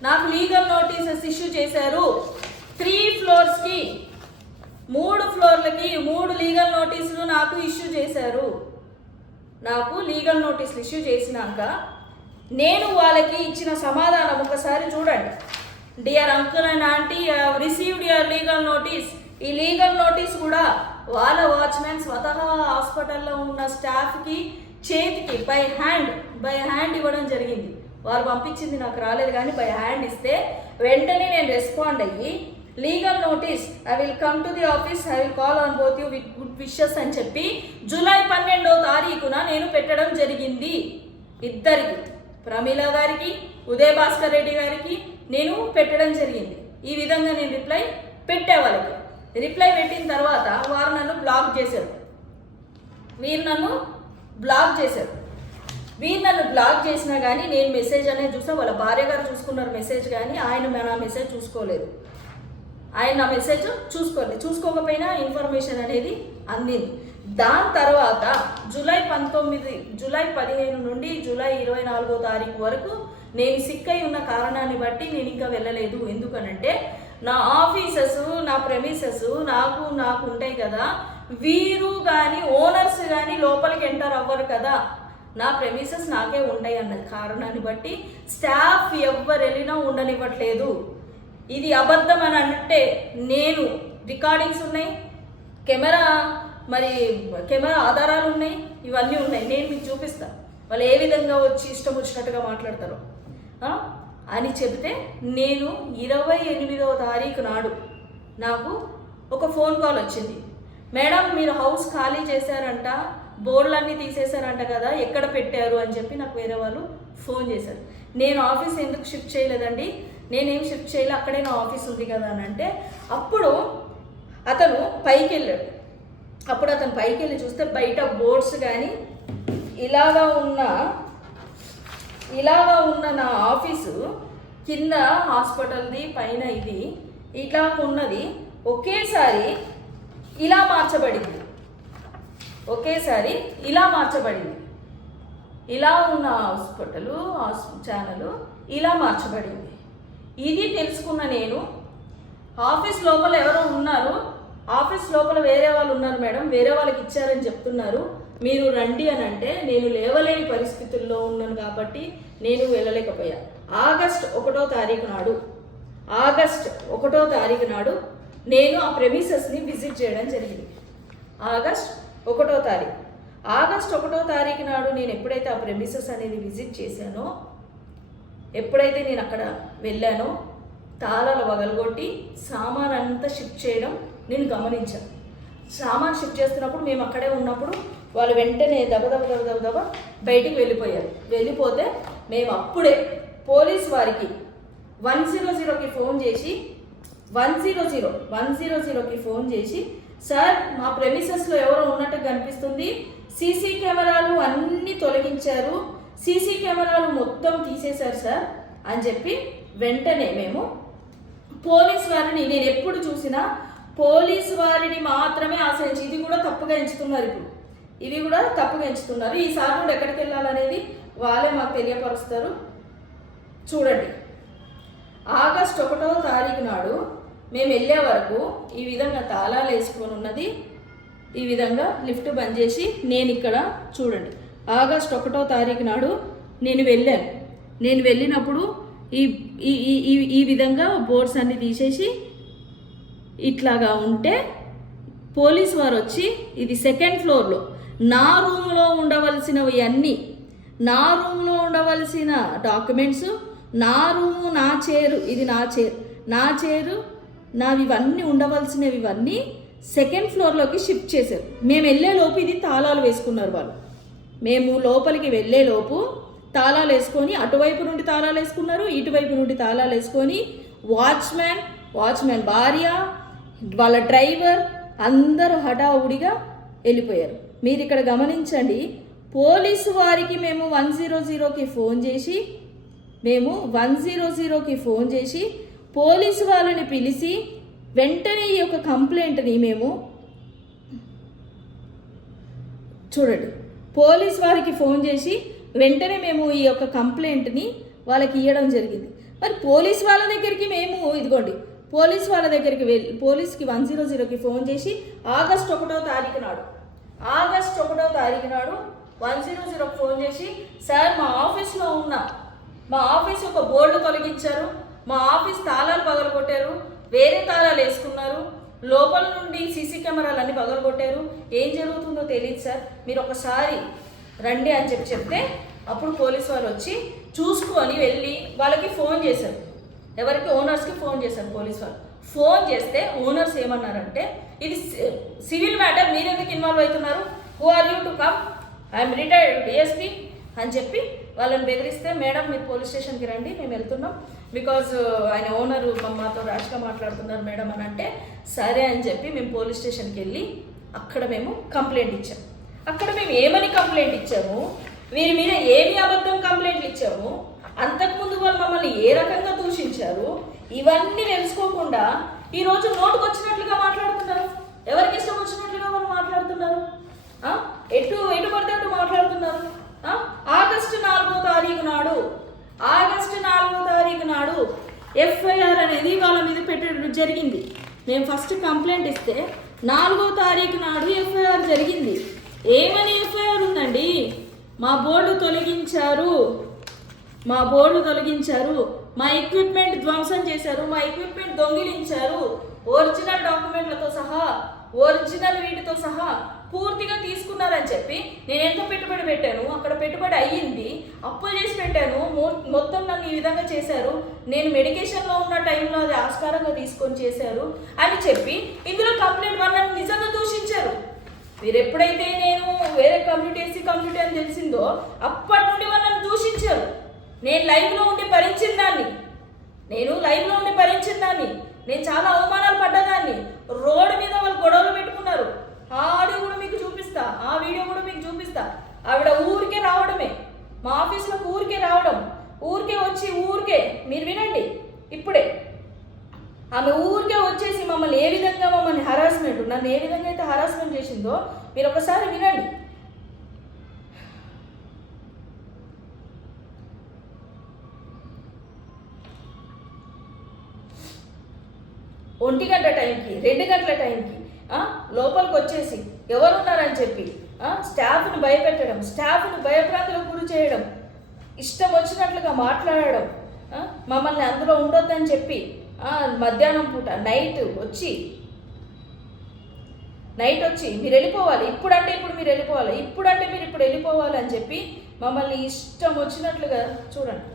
నాకు లీగల్ నోటీసెస్ ఇష్యూ చేశారు. 3 ఫ్లోర్స్కి 3 ఫ్లోర్లకి 3 లీగల్ నోటీసులు నాకు ఇష్యూ చేశారు. నాకు లీగల్ నోటీసులు ఇష్యూ చేసినాక నేను వాళ్ళకి ఇచ్చిన సమాధానం ఒకసారి చూడండి. Dear uncle and aunty, received your legal notice. ఈ లీగల్ నోటీస్ కూడా వాళ్ళ వాచ్మెన్ స్వతహా హాస్పిటల్లో ఉన్న స్టాఫ్కి చేతికి బై హ్యాండ్ ఇవ్వడం జరిగింది. వారు పంపించింది నాకు రాలేదు, కానీ బై హ్యాండ్ ఇస్తే వెంటనే నేను రెస్పాండ్ అయ్యి legal notice, I will come to the office, I will call on both you with good wishes అని చెప్పి జూలై 12వ తారీఖున నేను పెట్టడం జరిగింది. ఇద్దరికి, ప్రమీల గారికి, ఉదయ్ భాస్కర్ రెడ్డి గారికి నేను పెట్టడం జరిగింది. ఈ విధంగా నేను రిప్లై పెట్టే వాళ్ళకి. రిప్లై పెట్టిన తర్వాత వారు నన్ను బ్లాక్ చేశారు. వీరు నన్ను బ్లాక్ చేసినా కానీ నేను మెసేజ్ అనేది చూసా. వాళ్ళ భార్య గారు చూసుకున్నారు మెసేజ్, కానీ ఆయన నా మెసేజ్ చూసుకోలేదు. ఆయన నా మెసేజ్ చూసుకోకపోయినా ఇన్ఫర్మేషన్ అనేది అందింది. దాని తర్వాత జూలై 15 నుండి జూలై 24వ తారీఖు వరకు నేను సిక్ అయి ఉన్న కారణాన్ని బట్టి నేను ఇంకా వెళ్ళలేదు. ఎందుకనంటే నా ఆఫీసెస్, నా ప్రెమిసెస్ నాకు ఉంటాయి కదా, వీరు కానీ ఓనర్స్ కానీ లోపలికి ఎంటర్ అవ్వరు కదా, నా ప్రెమిసెస్ నాకే ఉంటాయి అన్న కారణాన్ని బట్టి స్టాఫ్ ఎవ్వరు వెళ్ళినా ఉండనివ్వట్లేదు. ఇది అబద్ధం అని అంటే నేను రికార్డింగ్స్ ఉన్నాయి, కెమెరా ఆధారాలు ఉన్నాయి, ఇవన్నీ ఉన్నాయి. నేను మీకు చూపిస్తాను వాళ్ళు ఏ విధంగా వచ్చి ఇష్టం వచ్చినట్టుగా మాట్లాడతారో అని చెబితే, నేను 28వ తారీఖు నాడు నాకు ఒక ఫోన్ కాల్ వచ్చింది. మేడం మీరు హౌస్ ఖాళీ చేశారంట, బోర్డులన్నీ తీసేశారంట కదా, ఎక్కడ పెట్టారు అని చెప్పి నాకు వేరే వాళ్ళు ఫోన్ చేశారు. నేను ఆఫీస్ ఎందుకు షిఫ్ట్ చేయలేదండి, నేనేం షిఫ్ట్ చేయలే, అక్కడే నా ఆఫీస్ ఉంది కదా అని అంటే, అప్పుడు అతను పైకి వెళ్ళాడు. అప్పుడు అతను పైకి వెళ్ళి చూస్తే బయట బోర్డ్స్ కానీ ఇలాగా ఉన్న నా ఆఫీసు కింద హాస్పిటల్ది, పైన ఇది ఇట్లా ఉన్నది ఒకేసారి ఇలా మార్చబడింది. ఇలా ఉన్న హాస్పిటల్ ఛానల్ ఇలా మార్చబడింది. ఇది తెలుసుకున్న నేను ఆఫీస్ లోపల ఎవరో ఉన్నారు, ఆఫీస్ లోపల వేరే వాళ్ళు ఉన్నారు మేడం, వేరే వాళ్ళకి ఇచ్చారని చెప్తున్నారు, మీరు రండి అని అంటే నేను లేవలేని పరిస్థితుల్లో ఉన్నాను కాబట్టి నేను వెళ్ళలేకపోయా. ఆగస్ట్ 1వ తారీఖు నాడు నేను ఆ ప్రెమిసెస్ని విజిట్ చేయడం జరిగింది. ఆగస్ట్ 1వ తారీఖు నాడు నేను ఎప్పుడైతే ఆ ప్రెమిసెస్ అనేది విజిట్ చేశానో, ఎప్పుడైతే నేను అక్కడ వెళ్ళానో, తాళాలు పగలగొట్టి సామాన్ అంతా షిఫ్ట్ చేయడం నేను గమనించాను. సామాన్ షిఫ్ట్ చేస్తున్నప్పుడు మేము అక్కడే ఉన్నప్పుడు వాళ్ళు వెంటనే దబ బయటికి వెళ్ళిపోయారు. వెళ్ళిపోతే మేము అప్పుడే పోలీస్ వారికి 100కి ఫోన్ చేసి సార్ మా ప్రెమిసెస్లో ఎవరో ఉన్నట్టు కనిపిస్తుంది, సీసీ కెమెరాలు అన్నీ తొలగించారు, సీసీ కెమెరాలు మొత్తం తీసేశారు సార్ అని చెప్పి వెంటనే మేము పోలీస్ వారిని, నేను ఎప్పుడు చూసినా పోలీసు వారిని మాత్రమే ఆశ్రయించి, ఇది కూడా తప్పుగా ఎంచుతున్నారు, ఇవి కూడా తప్పుగా ఎంచుతున్నారు. ఈసారి కూడా ఎక్కడికి వెళ్ళాలనేది వాళ్ళే మాకు తెలియపరుస్తారు. చూడండి, ఆగస్ట్ 1వ తారీఖు నాడు మేము వెళ్ళే వరకు ఈ విధంగా తాళాలు వేసుకొని ఉన్నది, ఈ విధంగా లిఫ్ట్ బంద్ చేసి నేను ఇక్కడ చూడండి, ఆగస్ట్ 1వ తారీఖు నాడు నేను వెళ్ళాను. నేను వెళ్ళినప్పుడు ఈ విధంగా బోర్డ్స్ అన్ని తీసేసి ఇట్లాగా ఉంటే పోలీస్ వారు వచ్చి, ఇది సెకండ్ ఫ్లోర్లో నా రూమ్లో ఉండవలసినవి అన్నీ, నా రూమ్లో ఉండవలసిన డాక్యుమెంట్స్, నా రూము, నా చైరు, ఇది నా చైరు నావి ఇవన్నీ ఉండవలసినవి ఇవన్నీ సెకండ్ ఫ్లోర్లోకి షిఫ్ట్ చేశారు. మేము వెళ్ళేలోపు ఇది తాళాలు వేసుకున్నారు వాళ్ళు. మేము లోపలికి వెళ్ళేలోపు తాళాలు వేసుకొని, అటువైపు నుండి తాళాలు వేసుకున్నారు, ఇటువైపు నుండి తాళాలు వేసుకొని వాచ్మ్యాన్ భార్య, వాళ్ళ డ్రైవర్ అందరూ హడావుడిగా వెళ్ళిపోయారు. మీరు ఇక్కడ గమనించండి, పోలీసు వారికి మేము 100కి ఫోన్ చేసి పోలీసు వాళ్ళని పిలిచి వెంటనే ఈ యొక్క కంప్లైంట్ని మేము చూడండి, పోలీస్ వారికి ఫోన్ చేసి వెంటనే మేము ఈ యొక్క కంప్లైంట్ని వాళ్ళకి ఇవ్వడం జరిగింది. మరి పోలీస్ వాళ్ళ దగ్గరికి మేము ఇదిగోండి, పోలీస్ వాళ్ళ దగ్గరికి పోలీస్కి 100కి ఫోన్ చేసి ఆగస్ట్ 1వ తారీఖు నాడు 100కి ఫోన్ చేసి, సార్ మా ఆఫీస్లో ఉన్న మా ఆఫీస్ యొక్క బోర్డు తొలగించారు, మా ఆఫీస్ తాళాలు పగలగొట్టారు, వేరే తాళాలు వేసుకున్నారు, లోపల నుండి సీసీ కెమెరాలన్నీ పగలగొట్టారు, ఏం జరుగుతుందో తెలియదు సార్, మీరు ఒకసారి రండి అని చెప్తే అప్పుడు పోలీసు వారు వచ్చి చూసుకొని వెళ్ళి వాళ్ళకి ఫోన్ చేశారు. ఎవరికి? ఓనర్స్కి ఫోన్ చేశారు పోలీసు వాళ్ళు. ఫోన్ చేస్తే ఓనర్స్ ఏమన్నారంటే, ఇది సివిల్ మ్యాటర్, మీరెందుకు ఇన్వాల్వ్ అవుతున్నారు, who are you to come, I'm retired DSP అని చెప్పి వాళ్ళని బెదిరిస్తే, మేడం మీరు పోలీస్ స్టేషన్కి రండి, మేము వెళ్తున్నాం, బికాజ్ ఆయన ఓనరు మాతో ర్యాష్గా మాట్లాడుతున్నారు మేడం అని అంటే, సరే అని చెప్పి మేము పోలీస్ స్టేషన్కి వెళ్ళి అక్కడ మేము కంప్లైంట్ ఇచ్చాము. అక్కడ మేము ఏమని కంప్లైంట్ ఇచ్చాము, వీరి మీద ఏమి అబద్ధం కంప్లైంట్లు ఇచ్చాము, అంతకుముందు వాళ్ళు మమ్మల్ని ఏ రకంగా దూషించారు, ఇవన్నీ తెలుసుకోకుండా ఈరోజు నోటుకు వచ్చినట్లుగా మాట్లాడుతున్నారు. ఎవరికి ఇష్టం వచ్చినట్లుగా వాళ్ళు మాట్లాడుతున్నారు, ఎటు పడితే అటు మాట్లాడుతున్నారు. ఆగస్టు 4వ తారీఖు నాడు ఎఫ్ఐఆర్ అనేది వాళ్ళ మీద పెట్టడం జరిగింది. మేము ఫస్ట్ కంప్లైంట్ ఇస్తే 4వ తారీఖు నాడు ఎఫ్ఐఆర్ జరిగింది. ఏమని ఎఫ్ఐఆర్ ఉందండి, మా బోర్డు తొలగించారు, మా ఎక్విప్మెంట్ ధ్వంసం చేశారు, మా ఎక్విప్మెంట్ దొంగిలించారు, ఒరిజినల్ డాక్యుమెంట్లతో సహా, ఒరిజినల్ వీటితో సహా పూర్తిగా తీసుకున్నారని అని చెప్పి నేను ఎంత పెట్టుబడి పెట్టాను, అక్కడ పెట్టుబడి అయ్యింది, అప్పులు చేసి పెట్టాను, మొత్తం నన్ను ఈ విధంగా చేశారు, నేను మెడికేషన్లో ఉన్న టైంలో అది ఆస్కారంగా తీసుకొని చేశారు అని చెప్పి ఇందులో కంప్లైంట్ నన్ను నిజంగా దూషించారు. మీరు ఎప్పుడైతే నేను వేరే కమ్యూనిటీ ఎస్సీ కమ్యూనిటీ అని తెలిసిందో అప్పటి నుండి వాళ్ళు నన్ను దూషించారు. నేను లైవ్లో ఉండి భరించిన దాన్ని, నేను చాలా అవమానాలు పడ్డదాన్ని. రోడ్డు మీద వాళ్ళు గొడవలు పెట్టుకున్నారు. ఆ ఆడియో కూడా మీకు చూపిస్తా, ఆ వీడియో కూడా మీకు చూపిస్తా. ఆవిడ ఊరికే రావడమే, మా ఆఫీసులోకి ఊరికే రావడం, ఊరికే వచ్చి ఊరికే మీరు వినండి ఇప్పుడే. ఆమె ఊరికే వచ్చేసి మమ్మల్ని ఏ విధంగా నన్ను ఏ విధంగా అయితే హరాస్మెంట్ చేసిందో మీరు ఒకసారి వినండి. ఒంటి గంట టైంకి 2 గంటల టైంకి లోపలికి వచ్చేసి ఎవరున్నారని చెప్పి స్టాఫ్ని భయపెట్టడం, స్టాఫ్ని భయభ్రాంతులకు గురి చేయడం, ఇష్టం వచ్చినట్లుగా మాట్లాడడం, మమ్మల్ని అందులో ఉండొద్దని చెప్పి మధ్యాహ్నం పూట నైట్ వచ్చి మీరు వెళ్ళిపోవాలి, ఇప్పుడంటే ఇప్పుడు మీరు వెళ్ళిపోవాలి, ఇప్పుడంటే మీరు ఇప్పుడు వెళ్ళిపోవాలి అని చెప్పి మమ్మల్ని ఇష్టం వచ్చినట్లుగా చూడండి.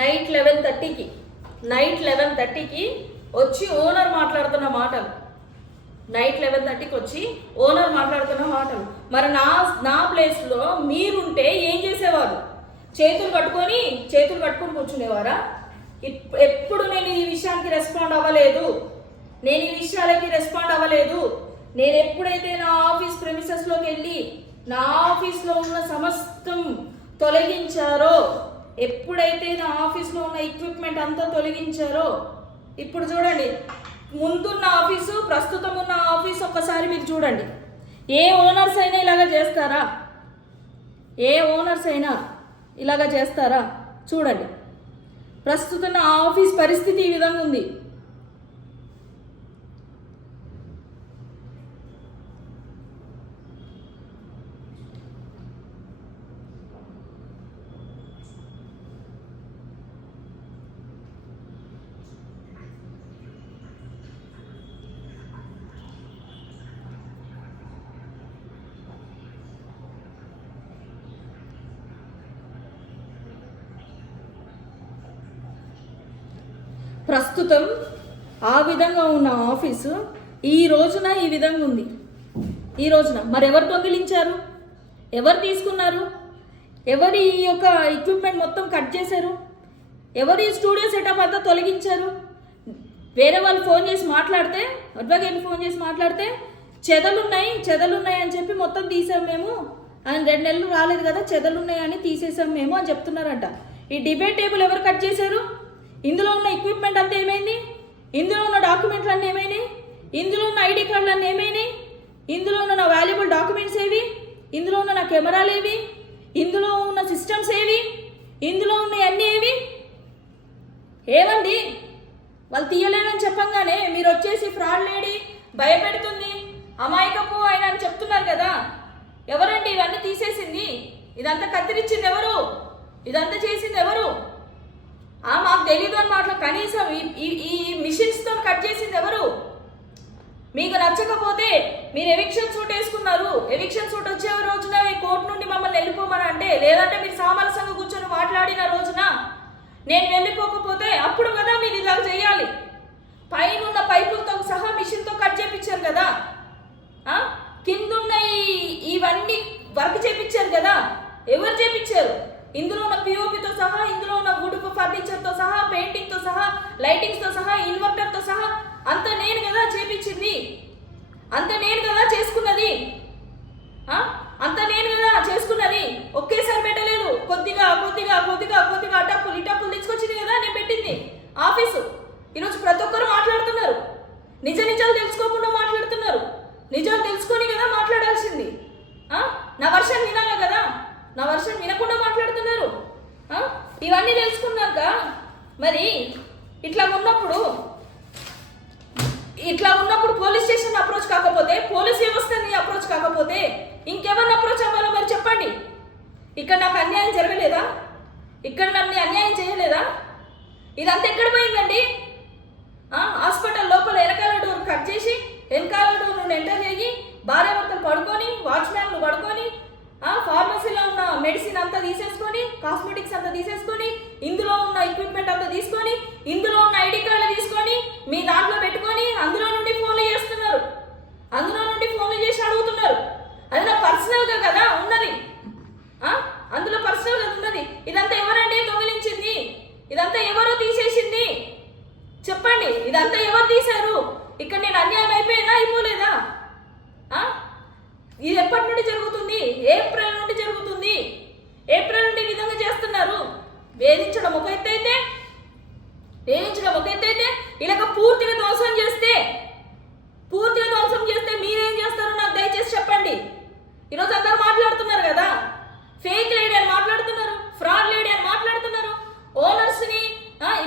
నైట్ 11:30కి వచ్చి ఓనర్ మాట్లాడుతున్న మాటలు, మరి నా ప్లేస్లో మీరుంటే ఏం చేసేవారు? చేతులు కట్టుకొని కూర్చునేవారా? ఎప్పుడు నేను ఈ విషయానికి రెస్పాండ్ అవ్వలేదు, నేను ఎప్పుడైతే నా ఆఫీస్ ప్రెమిసెస్లోకి వెళ్ళి నా ఆఫీస్లో ఉన్న సమస్తం తొలగించారో, ఎప్పుడైతే నా ఆఫీస్లో ఉన్న ఎక్విప్మెంట్ అంతా తొలగించారో, ఇప్పుడు చూడండి ముందున్న ఆఫీసు, ప్రస్తుతం ఉన్న ఆఫీస్ ఒక్కసారి మీరు చూడండి. ఏ ఓనర్స్ అయినా ఇలాగా చేస్తారా? చూడండి ప్రస్తుతం నా ఆఫీస్ పరిస్థితి ఈ విధంగా ఉంది. ప్రస్తుతం ఆ విధంగా ఉన్న ఆఫీసు ఈ రోజున ఈ విధంగా ఉంది. మరి ఎవరు దొంగిలించారు? ఎవరు తీసుకున్నారు? ఎవరు ఈ యొక్క ఎక్విప్మెంట్ మొత్తం కట్ చేశారు? ఎవరు ఈ స్టూడియో సెటప్ అంతా తొలగించారు? వేరే వాళ్ళు ఫోన్ చేసి మాట్లాడితే, అడ్వకేట్ ఫోన్ చేసి మాట్లాడితే చెదలున్నాయి అని చెప్పి మొత్తం తీసాం మేము, అని 2 నెలలు రాలేదు కదా, చెదలున్నాయని తీసేసాం మేము అని చెప్తున్నారంట. ఈ డిబేట్ టేబుల్ ఎవరు కట్ చేశారు? ఇందులో ఉన్న ఎక్విప్మెంట్ అంతా ఏమైంది? ఇందులో ఉన్న డాక్యుమెంట్లు అన్నీ ఏమైనాయి? ఇందులో ఉన్న ఐడి కార్డులు అన్నీ ఏమైనాయి? ఇందులో ఉన్న నా వాల్యుబుల్ డాక్యుమెంట్స్ ఏవి? ఇందులో ఉన్న నా కెమెరాలు ఏవి? ఇందులో ఉన్న సిస్టమ్స్ ఏవి? ఇందులో ఉన్న అన్నీ ఏవి? ఏమండి వాళ్ళు తీయలేనని చెప్పంగానే మీరు వచ్చేసి ఫ్రాడ్ లేడీ, భయపెడుతుంది, అమాయకపు ఆయన అని చెప్తున్నారు కదా. ఎవరండి ఇవన్నీ తీసేసింది? ఇదంతా కత్తిరించింది ఎవరు? ఇదంతా చేసింది ఎవరు? తెలీదు అని కనీసం ఈ మిషన్స్తో కట్ చేసింది ఎవరు? మీకు నచ్చకపోతే మీరు ఎవిక్షన్ సూట్ వేసుకున్నారు. ఎవిక్షన్ సూట్ వచ్చే రోజున ఈ కోర్టు నుండి మమ్మల్ని వెళ్ళిపోమని అంటే, లేదంటే మీరు సామరస్యంగా కూర్చొని మాట్లాడిన రోజున నేను వెళ్ళిపోకపోతే అప్పుడు కదా మీరు ఇలా చేయాలి. పైన ఉన్న పైపులతో సహా మిషన్తో కట్ చేయించారు కదా, కిందున్న ఇవన్నీ వర్క్ చేయించారు కదా. ఎవరు చేయించారు? ఇందులో ఉన్న పిఓపితో సహా, ఇందులో ఉన్న వుడ్ ఫర్నిచర్తో సహా, పెయింటింగ్తో సహా, లైటింగ్స్తో సహా, ఇన్వర్టర్తో సహా అంతా నేను కదా చేపించింది, అంతా నేను కదా చేసుకున్నది, అంతా నేను కదా చేసుకున్నది. ఒకేసారి పెట్టలేదు, కొద్దిగా కొద్దిగా కొద్దిగా కొద్దిగా అటప్పులు ఇటప్పులు తెచ్చుకొచ్చింది కదా నేను పెట్టింది ఆఫీసు. ఈరోజు ప్రతి ఒక్కరు మాట్లాడుతున్నారు, నిజాలు తెలుసుకోకుండా మాట్లాడుతున్నారు. నిజాలు తెలుసుకొని కదా మాట్లాడాల్సింది. నా వర్షన్ వినాలి కదా, నా వర్షన్ వినకుండా మాట్లాడుతున్నారు. ఇవన్నీ తెలుసుకున్నాక మరి ఇట్లా ఉన్నప్పుడు పోలీస్ స్టేషన్ అప్రోచ్ కాకపోతే, పోలీస్ వ్యవస్థని అప్రోచ్ కాకపోతే ఇంకెవరిని అప్రోచ్ అవ్వాలో మరి చెప్పండి. ఇక్కడ నాకు అన్యాయం జరగలేదా? ఇక్కడ నన్ను అన్యాయం చేయలేదా? ఇదంతా ఎక్కడ పోయిందండి? హాస్పిటల్ లోపల వెనకాల డోర్ కట్ చేసి, వెనకాల డోర్ ఎంటర్ చేయి, భార్యాభర్తలు పడుకొని, వాచ్మ్యాన్లు పడుకొని, ఫార్మసీలో ఉన్న మెడిసిన్ అంతా తీసేసుకొని, కాస్మెటిక్స్ అంతా తీసేసుకొని, ఇందులో ఉన్న ఎక్విప్మెంట్ అంతా తీసుకొని, ఇందులో ఉన్న ఐడి కార్డులు తీసుకొని మీ దాంట్లో పెట్టుకొని అందులో నుండి ఫోన్లు చేస్తున్నారు, అందులో నుండి ఫోన్లు చేసి అడుగుతున్నారు. అది నా పర్సనల్గా కదా ఉన్నది, అందులో పర్సనల్గా ఉన్నది. ఇదంతా ఎవరండి దొంగిలించింది? ఇదంతా ఎవరో తీసేసింది? చెప్పండి, ఇదంతా ఎవరు తీశారు? ఇక్కడ నేను అన్యాయం అయిపోయినా అయిపోలేదా? ఇది ఎప్పటి నుండి జరుగుతుంది? ఏప్రిల్ నుండి జరుగుతుంది. ఏప్రిల్ నుండి ఈ విధంగా చేస్తున్నారు. వేధించడం ఒక ఎత్తు అయితే ఇలాగ పూర్తిగా ధ్వంసం చేస్తే మీరేం చేస్తారు నాకు దయచేసి చెప్పండి. ఈరోజు అందరూ మాట్లాడుతున్నారు కదా, ఫేక్ లేడీ అని మాట్లాడుతున్నారు, ఫ్రాడ్ లేడీ అని మాట్లాడుతున్నారు, ఓనర్స్ని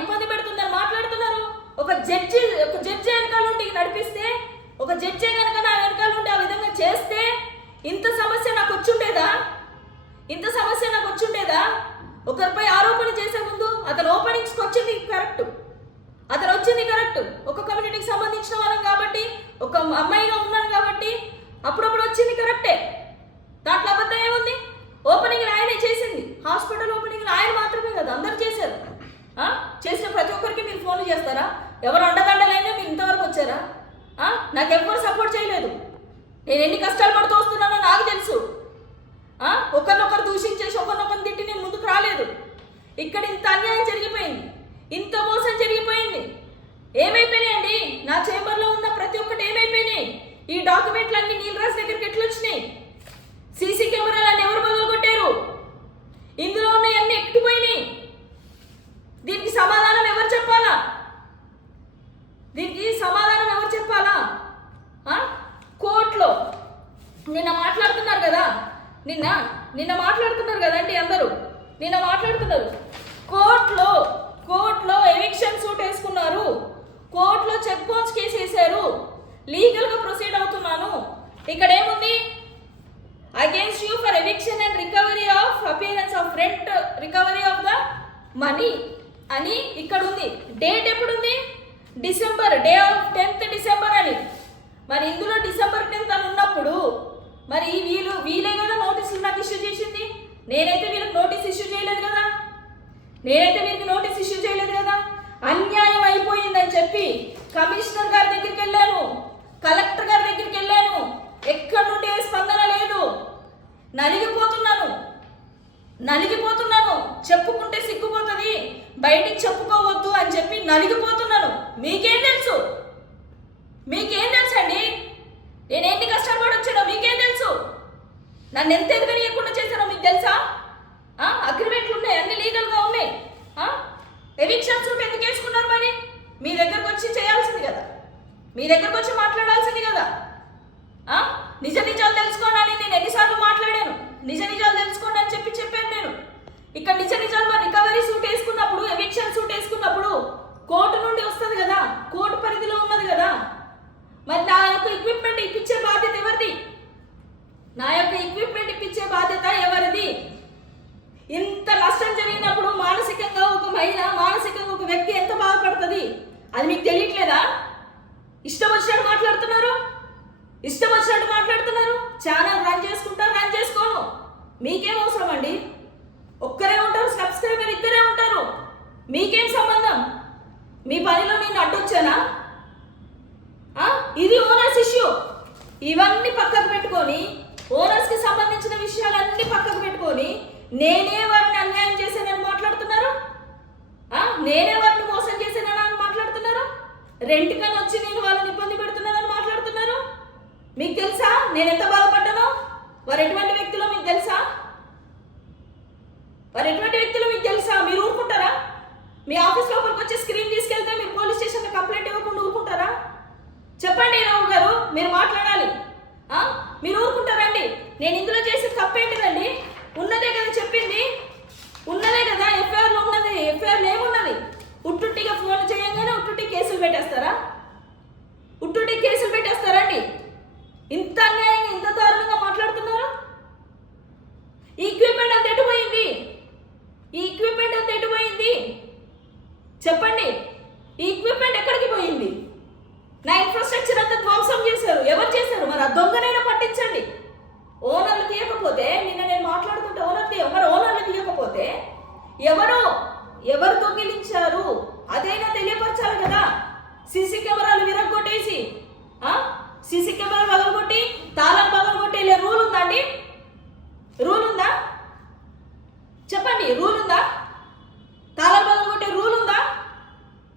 ఇబ్బంది పెడుతుందని మాట్లాడుతున్నారు. ఒక జడ్జి వెనకాల నుండి నడిపిస్తే, ఒక జడ్జి కనుక నా వెనకాల నుండి ఆ విధంగా చేస్తే ఇంత సమస్య నాకు వచ్చుండేదా? ఒకరిపై ఆరోపణ చేసే ముందు అతను ఓపెనింగ్స్కి వచ్చింది కరెక్ట్. ఒక కమ్యూనిటీకి సంబంధించిన వాళ్ళం కాబట్టి, ఒక అమ్మాయిగా ఉన్నాను కాబట్టి అప్పుడప్పుడు వచ్చింది కరెక్టే. దాంట్లో అబద్ధం ఏముంది? ఓపెనింగ్ ఆయనే చేసింది, హాస్పిటల్ ఓపెనింగ్ ఆయన మాత్రమే కదా, అందరు చేశారు. చేసిన ప్రతి ఒక్కరికి మీరు ఫోన్లు చేస్తారా? ఎవరు అండదండలైనా మీరు ఇంతవరకు వచ్చారా? నాకు ఎవ్వరు సపోర్ట్ చేయలేదు. నేను ఎన్ని కష్టాలు పడుతూ వస్తున్నానో నాకు తెలుసు. ఒకరినొకరు దూషించేసి ఒకరినొకరు తిట్టి నేను ముందుకు రాలేదు. ఇక్కడ ఇంత అన్యాయం జరిగిపోయింది, ఇంత మోసం జరిగిపోయింది. ఏమైపోయినాయండి? నా చేంబర్లో ఉన్న ప్రతి ఒక్కటి ఏమైపోయినాయి? ఈ డాక్యుమెంట్లు అన్ని నీలరాజ్ దగ్గరికి ఎట్లా వచ్చినాయి? సీసీ కెమెరాలన్నీ ఎవరు బదులు కొట్టారు? ఇందులో ఉన్నవన్నీ ఎక్కిపోయినాయి. దీనికి సమాధానం ఎవరు చెప్పాలా? కోర్టులో నిన్న మాట్లాడుతున్నారు కదా, నిన్న మాట్లాడుతున్నారు కదండి అందరూ, నిన్న మాట్లాడుతున్నారు. కోర్టులో ఎవిక్షన్ సూట్ వేసుకున్నారు, కోర్టులో చెక్ బౌన్స్ కేసు వేశారు, లీగల్గా ప్రొసీడ్ అవుతున్నాను. ఇక్కడ ఏముంది? Against you for eviction and recovery of appearance of rent, recovery of the money అని ఇక్కడ ఉంది. డేట్ ఎప్పుడుంది? December, day of 10th December అని. మరి ఇందులో డిసెంబర్ 10th అని ఉన్నప్పుడు మరి వీలే కదా నోటీసులు నాకు ఇష్యూ చేసింది. నేనైతే వీళ్ళకి నోటీస్ ఇష్యూ చేయలేదు కదా. అన్యాయం అయిపోయిందని చెప్పి కమిషనర్ గారి దగ్గరికి వెళ్ళాను, కలెక్టర్ గారి దగ్గరికి వెళ్ళాను. ఎక్కడి నుండి ఏ స్పందన లేదు. నలిగిపోతున్నాను. చెప్పుకుంటే సిగ్గుపోతుంది, బయటికి చెప్పుకోవద్దు అని చెప్పి నలిగిపోతున్నాను. మీకేం తెలుసు అండి? నేను ఎన్ని కష్టాలు పడొచ్చానో మీకేం తెలుసు? నన్ను ఎంత ఎదుగనియకుండా చేశానో మీకు తెలుసా? అగ్రిమెంట్లు ఉన్నాయి, అన్ని లీగల్గా ఉన్నాయి. ఎవిక్షన్ సూట్ ఎందుకు వేసుకున్నారు? మరి మీ దగ్గరకు వచ్చి చేయాల్సింది కదా, మీ దగ్గరకు వచ్చి మాట్లాడాల్సింది కదా. నిజాలు తెలుసుకోండి నేను ఎన్నిసార్లు మాట్లాడాను. నిజాలు తెలుసుకోండి అని చెప్పాను నేను. ఇక్కడ నిజాలు మరి రికవరీ సూట్ వేసుకున్నప్పుడు, ఎవిక్షన్ సూట్ వేసుకున్నప్పుడు కోర్టు నుండి వస్తుంది కదా, కోర్టు పరిధిలో ఉన్నది కదా. మరి నా యొక్క ఎక్విప్మెంట్ ఇప్పించే బాధ్యత ఎవరిది? ఇంత నష్టం జరిగినప్పుడు మానసికంగా ఒక మహిళ, మానసికంగా ఒక వ్యక్తి ఎంత బాధపడుతుంది అది మీకు తెలియట్లేదా? ఇష్టం వచ్చినట్టు మాట్లాడుతున్నారు, ఇష్టం వచ్చినట్టు మాట్లాడుతున్నారు. ఛానల్ రన్ చేసుకోను, మీకేం అవసరం అండి? ఒక్కరే ఉంటారు, సబ్స్క్రైబర్ ఇద్దరే ఉంటారు, మీకేం సంబంధం? మీ పనిలో నేను అడ్డొచ్చానా? ఇది ఓనర్స్ ఇష్యూ. ఇవన్నీ పక్కకు పెట్టుకొని, ఓనర్స్కి సంబంధించిన విషయాలన్నీ పక్కకు పెట్టుకొని నేనే వారిని అన్యాయం చేశానని మాట్లాడుతున్నారు, నేనే వారిని మోసం చేశానని మాట్లాడుతున్నారు, రెంట్ కని వచ్చి నేను వాళ్ళని ఇబ్బంది పెడుతున్నానని మాట్లాడుతున్నారు. మీకు తెలుసా నేను ఎంత బాధపడ్డానో? వారు ఎటువంటి వ్యక్తులో మీకు తెలుసా? మీరు ఊరుకుంటారా? మీ ఆఫీస్ లోపలికి వచ్చి స్క్రీన్ తీసుకెళ్తే మీరు పోలీస్ స్టేషన్లో కంప్లైంట్ ఇవ్వకుండా ఊరుకుంటారా? చెప్పండి రావు గారు, మీరు మాట్లాడాలి. మీరు ఊరుకుంటారండి? నేను ఇందులో చేసిన తప్పేంటిదండి? ఉన్నదే కదా చెప్పింది, ఉన్నదే కదా ఎఫ్ఐఆర్లో ఉన్నది. ఎఫ్ఐఆర్లో ఏమున్నది? ఉట్టుట్టిగా ఫోన్ చేయగానే ఉట్టుట్టి కేసులు పెట్టేస్తారండి. ఇంత అన్యాయంగా ఇంత దారుణంగా మాట్లాడుతున్నారు. ఈ ఈక్విప్మెంట్ అంత ఎటుపోయింది? చెప్పండి, ఈ ఈక్విప్మెంట్ ఎక్కడికి పోయింది? నా ఇన్ఫ్రాస్ట్రక్చర్ అంతా ధ్వంసం చేశారు. ఎవరు చేశారు? మరి ఆ దొంగనైనా పట్టించండి. ఓనర్లు తీయకపోతే, నిన్న నేను మాట్లాడుతుంటే ఓనర్లు తీయకపోతే ఎవరు దొంగిలించారు అదైనా తెలియపరచాలి కదా. సీసీ కెమెరాలు విరగొట్టేసి, సీసీ కెమెరాలు పగలగొట్టి తాళం పగలగొట్టి వెళ్ళే రూల్ ఉందా అండి? రూల్ ఉందా? చెప్పండి, రూల్ ఉందా? తాళం పగలగొట్టే రూల్ ఉందా?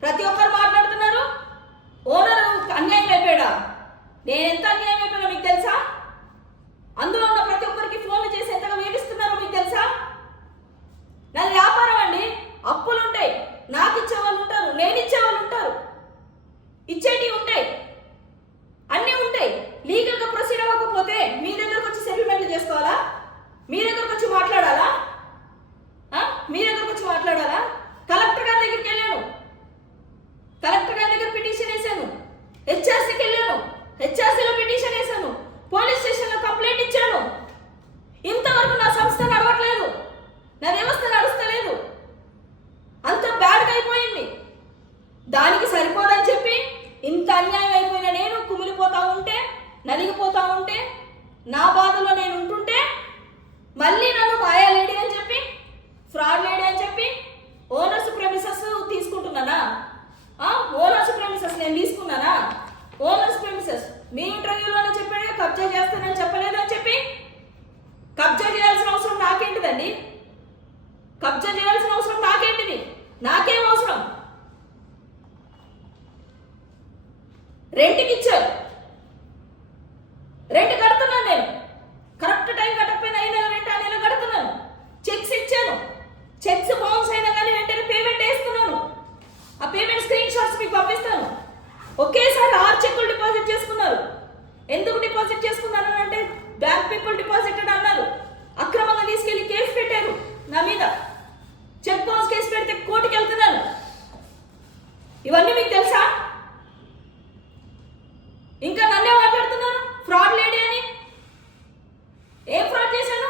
ప్రతి ఒక్కరు మాట్లాడుతున్నారు. ఓనర్ అన్యాయం అయిపోయాడా? నేను ఎంత అన్యాయం అయిపోయానో మీకు తెలుసా? అందులో ఉన్న ప్రతి ఒక్కరికి ఫోన్లు చేసి ఎంతగా వేధిస్తున్నారో మీకు తెలుసా? నాది వ్యాపారం అండి, అప్పులు ఉంటాయి, నాకు ఇచ్చేవాళ్ళు ఉంటారు, నేను ఇచ్చేవాళ్ళు ఉంటారు, ఇచ్చేటివి ఉంటాయి, అన్నీ ఉంటాయి. లీగల్గా ప్రొసీడ్ అవ్వకపోతే మీ దగ్గరకు వచ్చి సెటిల్మెంట్లు చేసుకోవాలా? మీ దగ్గరకు వచ్చి మాట్లాడాలా? కలెక్టర్ గారి దగ్గరికి వెళ్ళాను, కలెక్టర్ గారి దగ్గర పిటిషన్ వేశాను, హెచ్ఆర్సీకి వెళ్ళాను, హెచ్ఆర్సీలో పిటిషన్ వేశాను, పోలీస్ స్టేషన్లో కంప్లైంట్ ఇచ్చాను. ఇంతవరకు నా సంస్థ నడవట్లేదు, నా వ్యవస్థ నడుస్తలేదు, అంత బ్యాడ్గా అయిపోయింది. దానికి సరిపోదని చెప్పి ఇంత అన్యాయం అయిపోయిన నేను కుమిలిపోతా ఉంటే, నలిగిపోతా ఉంటే, నా బాధలో నేను ఉంటుంటే మళ్ళీ నన్ను మాయా లేడీ అని చెప్పి, ఫ్రాడ్ లేడీ అని చెప్పి ఓనర్స్ ప్రెమిసెస్ తీసుకుంటున్నానా? ఓనర్స్ ప్రెమిసెస్ నేను తీసుకున్నానా? ఓనర్స్ ప్రెమిసెస్ మీ ఇంటర్వ్యూలోనే చెప్పాడు, కబ్జా చేస్తానని చెప్పలేదు అని చెప్పి. కబ్జా చేయాల్సిన అవసరం నాకేంటిదండి? కబ్జా చేయాల్సిన అవసరం నాకేంటిది? నాకేం అవసరం? రెంట్కి ఇచ్చారు, రెంట్ కడుతున్నాను నేను. కరెక్ట్ టైం కట్టకపోయినా అయినా రెంట్ ఆ నెల కడుతున్నాను. చెక్స్ ఇచ్చాను, చెక్స్ బౌన్స్ అయినా కానీ వెంటనే పేమెంట్ వేస్తున్నాను. ఆ పేమెంట్ స్క్రీన్ షాట్స్ మీకు పంపిస్తాను. ఒకేసారి 6 చెక్కులు డిపాజిట్ చేసుకున్నారు. ఎందుకు డిపాజిట్ చేసుకున్నారు అంటే బ్యాంక్ పీపుల్ డిపాజిటెడ్ అన్నారు. అక్రమంగా తీసుకెళ్లి కేసు పెట్టారు నా మీద. చెక్ బౌన్స్ కేసు పెడితే కోర్టుకి వెళ్తున్నాను. ఇవన్నీ మీకు తెలుసా? ఇంకా నన్నే మాట్లాడుతున్నారు ఫ్రాడ్ లేడీ అని. ఏం ఫ్రాడ్ చేశాను?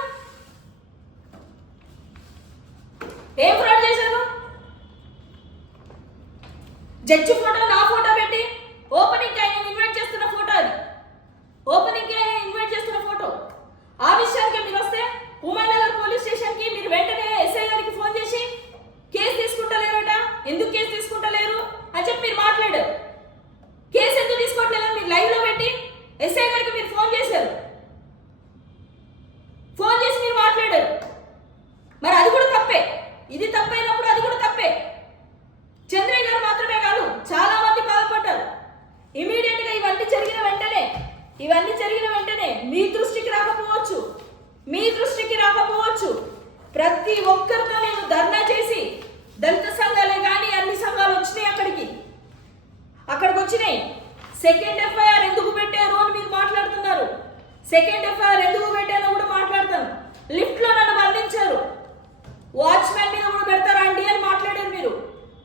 జడ్జి ఫోటో, నా ఫోటో పెట్టి ఓపెనింగ్ ఆయన ఇన్వైట్ చేస్తున్న ఫోటో అది. ఓపెనింగ్ ఆయన ఇన్వైట్ చేస్తున్న ఫోటో. ఆ విషయానికి మీరు వస్తే ఉమానగర్ పోలీస్ స్టేషన్కి మీరు వెంటనే ఎస్ఐ గారికి ఫోన్ చేసి కేసు తీసుకుంటలేరట, ఎందుకు కేసు తీసుకుంటలేరు అని చెప్పి మీరు మాట్లాడారు. కేసు ఎందుకు తీసుకోవట్లేదని మీరు లైవ్లో పెట్టి ఎస్ఐ గారికి మీరు ఫోన్ చేశారు. ఫోన్ చేసి మీరు మాట్లాడారు. మరి అది కూడా తప్పే. ఇది తప్పైనప్పుడు అది కూడా తప్పే. చంద్రయ్య గారు మాత్రమే కాదు, చాలా మంది బాధపడ్డారు. ఇమీడియట్ గా ఇవన్నీ జరిగిన వెంటనే మీ దృష్టికి రాకపోవచ్చు. ప్రతి ఒక్కరితో నేను ధర్నా చేసి, దళిత సంఘాలే కానీ అన్ని సంఘాలు వచ్చినాయి అక్కడికి వచ్చినాయి. సెకండ్ ఎఫ్ఐఆర్ ఎందుకు పెట్టారు అని మీరు మాట్లాడుతున్నారు. సెకండ్ ఎఫ్ఐఆర్ ఎందుకు పెట్టారో కూడా మాట్లాడతాను. లిఫ్ట్ లో నన్ను బంధించారు. వాచ్మెన్ మీద కూడా పెడతారా అండి అని మాట్లాడారు మీరు.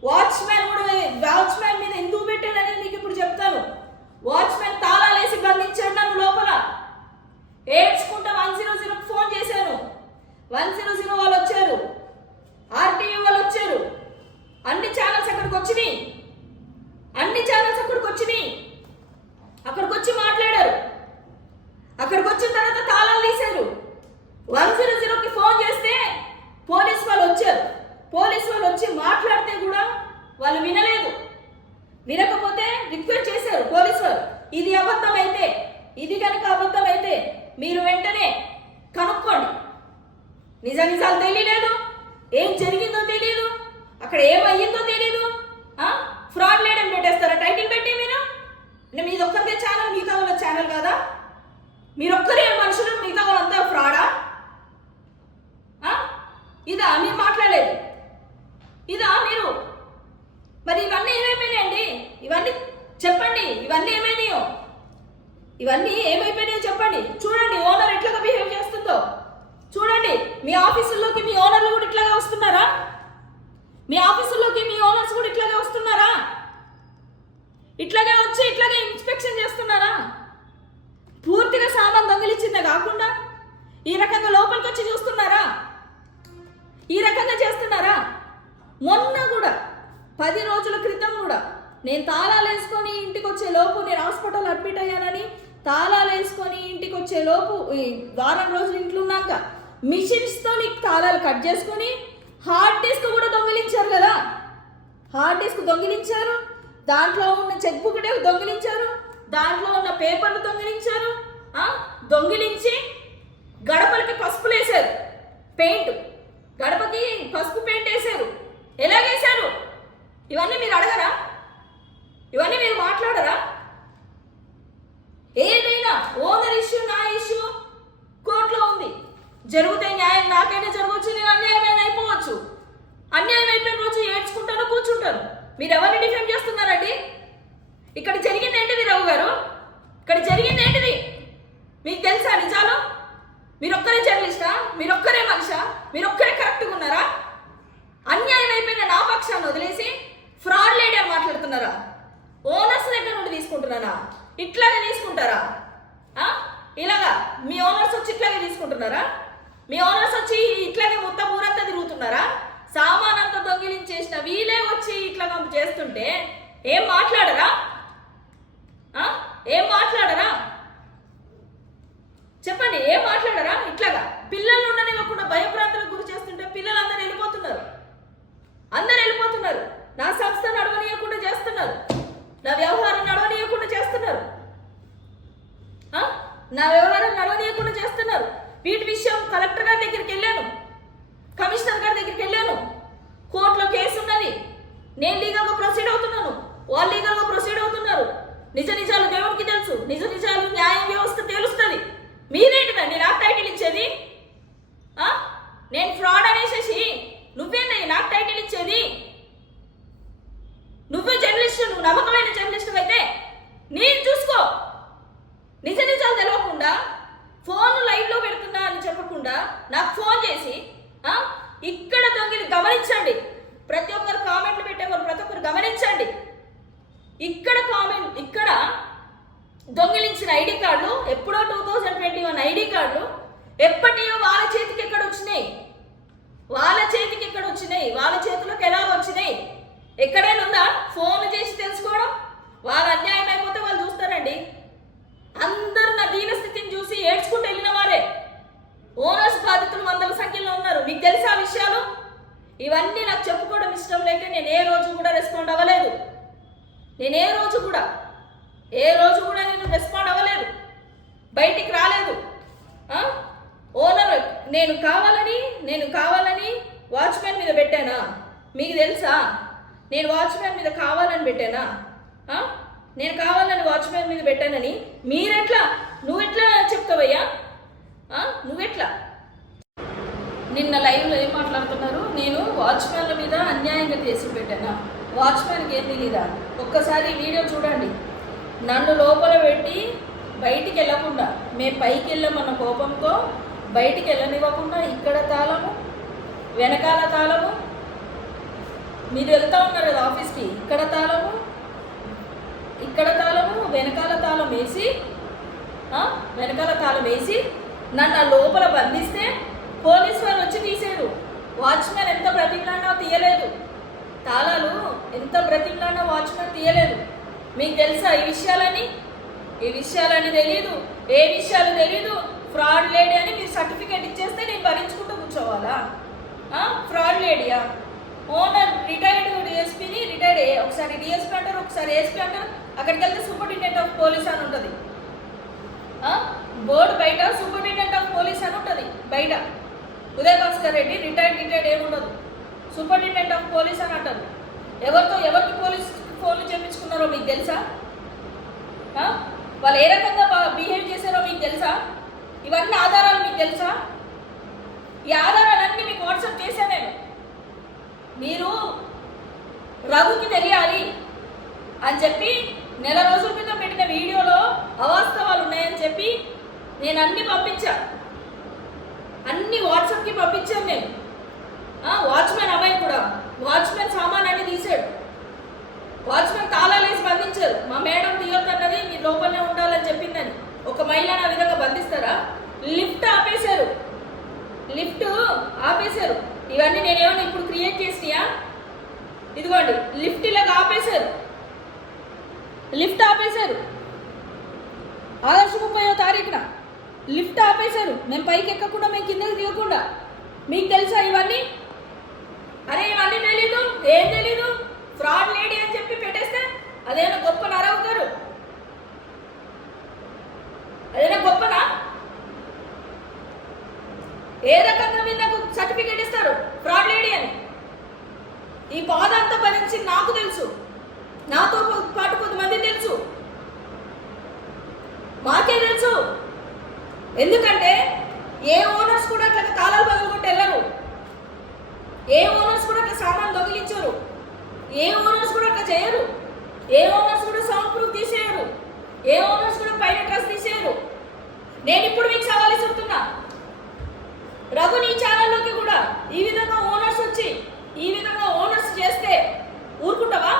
వాచ్మెన్ మీద ఎందుకు పెట్టారని మీకు ఇప్పుడు చెప్తాను. వాచ్మెన్ తాళాలేసి బంధించాడు నన్ను లోపల. ఏడ్చుకుంటా 100కి ఫోన్ చేశాను. 100 వాళ్ళు వచ్చారు, ఆర్టీవీ వాళ్ళు వచ్చారు, అన్ని ఛానల్స్ అక్కడికి వచ్చినాయి, అన్ని ఛానల్స్ అక్కడికి వచ్చినాయి. అక్కడికి వచ్చి మాట్లాడారు. అక్కడికి వచ్చిన తర్వాత తాళాలు తీశారు. 100కి ఫోన్ చేస్తే పోలీసు వాళ్ళు వచ్చారు. పోలీసు వాళ్ళు వచ్చి మాట్లాడితే కూడా వాళ్ళు వినలేదు. వినకపోతే రిక్వెస్ట్ చేశారు పోలీసు వాళ్ళు, ఇది అబద్ధం అయితే, ఇది కనుక అబద్ధం అయితే మీరు వెంటనే కనుక్కోండి. నిజాలు తెలియలేదు, ఏం జరిగిందో తెలియదు, అక్కడ ఏమయ్యిందో తెలియదు. ఫ్రాడ్ లేడని పెట్టేస్తారా టైటిల్ పెట్టి? మీరు మీది ఒక్కరిదే ఛానల్, మిగతా వాళ్ళ ఛానల్ కాదా? మీరొక్కరే మనుషులు, మిగతా వాళ్ళంతా ఫ్రాడా? ఇదా మీరు మాట్లాడలేదు? ఇదా మీరు? మరి ఇవన్నీ ఏమైపోయినాయండి? ఇవన్నీ చెప్పండి, ఇవన్నీ ఏమైనాయో? ఇవన్నీ ఏమైపోయినాయో చెప్పండి. చూడండి ఓనర్ ఎట్లాగా బిహేవ్ చేస్తుందో చూడండి. మీ ఆఫీసుల్లోకి మీ ఓనర్లు కూడా ఇట్లాగా వస్తున్నారా? మీ ఆఫీసుల్లోకి మీ ఓనర్స్ కూడా ఇట్లాగే వస్తున్నారా? ఇట్లాగే వచ్చి ఇట్లాగే ఇన్స్పెక్షన్ చేస్తున్నారా? పూర్తిగా సామాన్ దొంగిలించిందే కాకుండా ఈ రకంగా లోపలికి వచ్చి చూస్తున్నారా? ఈ రకంగా చేస్తున్నారా? మొన్న కూడా 10 రోజుల క్రితం కూడా నేను తాళాలు వేసుకొని ఇంటికి వచ్చే లోపు, నేను హాస్పిటల్ అడ్మిట్ అయ్యానని తాళాలు వేసుకొని ఇంటికి వచ్చే లోపు, వారం రోజులు ఇంట్లో ఉన్నాక మిషన్స్తో నీకు తాళాలు కట్ చేసుకొని హార్డ్ డిస్క్ కూడా దొంగిలించారు కదా. హార్డ్ డిస్క్ దొంగిలించారు, దాంట్లో ఉన్న చెక్ బుక్ దొంగిలించారు, దాంట్లో ఉన్న పేపర్లు దొంగిలించారు. దొంగిలించి గడపలకి పసుపులు వేశారు, పెయింట్ గడపకి పసుపు పెయింట్ వేశారు. ఎలాగేశారు? ఇవన్నీ మీరు అడగరా? ఇవన్నీ మీరు మాట్లాడరా? ఏదైనా ఓనర్ ఇష్యూ, నా ఇష్యూ కోర్టులో ఉంది, జరిగితే న్యాయం నాకైనా జరగవచ్చు, నేను అన్యాయమైన అయిపోవచ్చు. అన్యాయం అయిపోయిన రోజు ఏడ్చుకుంటాను, కూర్చుంటాను. మీరు ఎవరిని డిఫెండ్ చేస్తున్నారండి? ఇక్కడ జరిగింది ఏంటిది రావు గారు? ఇక్కడ జరిగింది ఏంటిది మీకు తెలుసా? నిజాలు? మీరొక్కరే జర్నలిస్టా? మీరొక్కరే మనిషా? మీరొక్కరే కరెక్ట్గా ఉన్నారా? అన్యాయం అయిపోయిన నా పక్షాన్ని వదిలేసి ఫ్రాడ్ లేడీ అని మాట్లాడుతున్నారా? ఓనర్స్ దగ్గర నుండి తీసుకుంటున్నారా? ఇట్లాగే తీసుకుంటారా? ఇలాగా మీ ఓనర్స్ వచ్చి ఇట్లాగే తీసుకుంటున్నారా? మీ ఓనర్స్ వచ్చి ఇట్లాగే మొత్తం ఊరంతా తిరుగుతున్నారా? సామాన్ అంతా దొంగిలించేసిన వీలే వచ్చి ఇట్లా చేస్తుంటే ఏం మాట్లాడరా? ఏం మాట్లాడరా? చెప్పండి, ఏం మాట్లాడరా? ఇట్లాగా పిల్లలు ఉండనివ్వకుండా భయభ్రాంతులకు గురి చేస్తుంటే పిల్లలు అందరూ వెళ్ళిపోతున్నారు. నా సంస్థ నడవనీయకుండా చేస్తున్నారు, నా వ్యవహారం నడవనీయకుండా చేస్తున్నారు, నా వ్యవహారం నడవనీయకుండా చేస్తున్నారు. వీటి విషయం కలెక్టర్ గారి దగ్గరికి వెళ్ళాను, కమిషనర్ గారి దగ్గరికి వెళ్ళాను. కోర్టులో కేసు ఉన్నది, నేను లీగల్గా ప్రొసీడ్ అవుతున్నాను, వాళ్ళు లీగల్గా ప్రొసీడ్ అవుతున్నారు. నిజ నిజాలు దేవుడికి తెలుసు, నిజ నిజాలు న్యాయ వ్యవస్థ తెలుస్తుంది. మీరేంటిదండి నాకు టైటిల్ ఇచ్చేది? నేను ఫ్రాడ్ అనేసేసి నువ్వేంటి నాకు టైటిల్ ఇచ్చేది? నువ్వే జర్నలిస్టు, నువ్వు నమ్మకమైన జర్నలిస్టు అయితే నేను చూసుకో. నిజ నిజాలు తెలియకుండా ఫోన్ లైవ్లో పెడుతున్నా అని చెప్పకుండా నాకు ఫోన్ చేసి ఇక్కడ దొంగిలి గమనించండి. ప్రతి ఒక్కరు కామెంట్లు పెట్టేవారు, ప్రతి ఒక్కరు గమనించండి. ఇక్కడ దొంగిలించిన ఐడి కార్డులు ఎప్పుడో 2021 ఐడి కార్డులు ఎప్పటియో వాళ్ళ చేతికి ఎక్కడ వచ్చినాయి? వాళ్ళ చేతికి ఎక్కడ వచ్చినాయి? వాళ్ళ చేతిలోకి ఎలా వచ్చినాయి? ఎక్కడైనా ఉందా ఫోన్ చేసి తెలుసుకోవడం? వాళ్ళ అన్యాయం అయిపోతే వాళ్ళు చూస్తారండి. అందరు నా దీనస్థితిని చూసి ఏడ్చుకుంటూ వెళ్ళిన వారే. ఓనర్స్ బాధితులు వందల సంఖ్యలో ఉన్నారు. మీకు తెలుసా విషయాలు? ఇవన్నీ నాకు చెప్పుకోవడం ఇష్టం లేక నేను ఏ రోజు కూడా రెస్పాండ్ అవ్వలేదు. నేను ఏ రోజు కూడా నేను రెస్పాండ్ అవ్వలేదు, బయటికి రాలేదు. ఓనర్ నేను కావాలని వాచ్మెన్ మీద పెట్టానా? మీకు తెలుసా? నేను వాచ్మెన్ మీద కావాలని పెట్టానా? నేను కావాలని వాచ్మెన్ మీద పెట్టానని నువ్వెట్లా చెప్తావయ్యా? నువ్వెట్లా? నిన్న లైవ్లో ఏం మాట్లాడుతున్నారు? నేను వాచ్మెన్ల మీద అన్యాయంగా కేసులు పెట్టానా? వాచ్మెన్కి ఏం తెలీదా? ఒక్కసారి వీడియో చూడండి. నన్ను లోపల పెట్టి బయటికి వెళ్ళకుండా, మేము పైకి వెళ్ళామన్న కోపంతో బయటికి వెళ్ళనివ్వకుండా ఇక్కడ తాళము, వెనకాల తాళము, మీరు వెళ్తూ ఉన్నారు కదా ఆఫీస్కి, ఇక్కడ తాళము, వెనకాల తాళం వేసి నన్ను లోపల బంధిస్తే పోలీసు వారు వచ్చి తీసారు. వాచ్మెన్ ఎంత ప్రతిజ్ఞానో తీయలేదు. తాళాలు ఎంత బ్రతిమలాడినా వాచ్మెన్ తీయలేదు. మీకు తెలుసా ఈ విషయాలని? ఈ విషయాలని తెలీదు, ఏ విషయాలు తెలీదు. ఫ్రాడ్ లేడీ అని మీరు సర్టిఫికేట్ ఇచ్చేస్తే నేను భరించుకుంటూ కూర్చోవాలా? ఫ్రాడ్ లేడీయా? ఓనర్ రిటైర్డ్ డిఎస్పీని రిటైర్డ్ ఒకసారి డిఎస్పీ అంటారు, ఒకసారి ఏఎస్పీ అంటారు. అక్కడికి వెళ్తే సూపరింటెండెంట్ ఆఫ్ పోలీస్ అని ఉంటుంది. బోర్డు బయట సూపరింటెండెంట్ ఆఫ్ పోలీస్ అని ఉంటుంది బయట. ఉదయ్ భాస్కర్ రెడ్డి రిటైర్డ్ ఏముండదు, సూపరింటెండెంట్ ఆఫ్ పోలీస్ అని అంటారు. ఎవరికి పోలీస్ ఫోన్లు చేయించుకున్నారో మీకు తెలుసా? వాళ్ళు ఏ రకంగా బిహేవ్ చేశారో మీకు తెలుసా? ఇవన్నీ ఆధారాలు మీకు తెలుసా? ఈ ఆధారాలన్నీ మీకు వాట్సాప్ చేశాను నేను. మీరు రఘుకి తెలియాలి అని చెప్పి నెల రోజుల క్రితం పెట్టిన వీడియోలో అవాస్తవాలు ఉన్నాయని చెప్పి నేను అన్ని పంపించా, అన్ని వాట్సాప్కి పంపించాను నేను. వాచ్మెన్ అమ్మాయి కూడా వాచ్మెన్ సామాన్ అన్ని తీసాడు. వాచ్మెన్ తాళాలు వేసి బంధించారు. మా మేడం తీయొద్దన్నది మీరు లోపలనే ఉండాలని చెప్పిందని. ఒక మహిళను ఆ విధంగా బంధిస్తారా? లిఫ్ట్ ఆపేశారు. ఇవన్నీ నేనేమన్నా ఇప్పుడు క్రియేట్ చేసినాయా? ఇదిగోండి లిఫ్ట్ ఇలాగ ఆపేశారు. ఆగస్టు 30వ తారీఖున లిఫ్ట్ ఆపేశారు. మేము పైకి ఎక్కకుండా, మేము కిందకి దిగకుండా. మీకు తెలుసా ఇవన్నీ? అరే ఇవన్నీ తెలీదు, ఏం తెలీదు. ఫ్రాడ్ లేడీ అని చెప్పి పెట్టేస్తే అదేనా గొప్ప నరవు గారు? అదేనా గొప్పనా? ఏ రకంగా మీరు నాకు సర్టిఫికేట్ ఇస్తారు ఫ్రాడ్ లేడీ అని? ఈ బాధ అంతా భరించి నాకు తెలుసు, నాతో పాటు కొంతమంది తెలుసు, మాకే తెలుసు. ఎందుకంటే ఏ ఓనర్స్ కూడా అట్లా తాళాలు పగలగొట్టి వెళ్ళరు, ఏ ఓనర్స్ కూడా అట్లా సామాన్ దొంగిలించరు, ఏ ఓనర్స్ కూడా అట్లా చేయరు, ఏ ఓనర్స్ కూడా సౌండ్ ప్రూఫ్ తీసేయరు, ఏ ఓనర్స్ కూడా పైన డ్రెస్ తీసేయరు. నేను ఇప్పుడు మీకు సవాల్ ఇస్తున్నా, రఘు నీ ఛానల్లోకి కూడా ఈ విధంగా ఓనర్స్ వచ్చి ఈ విధంగా ఓనర్స్ చేస్తే ఊరుకుంటావా?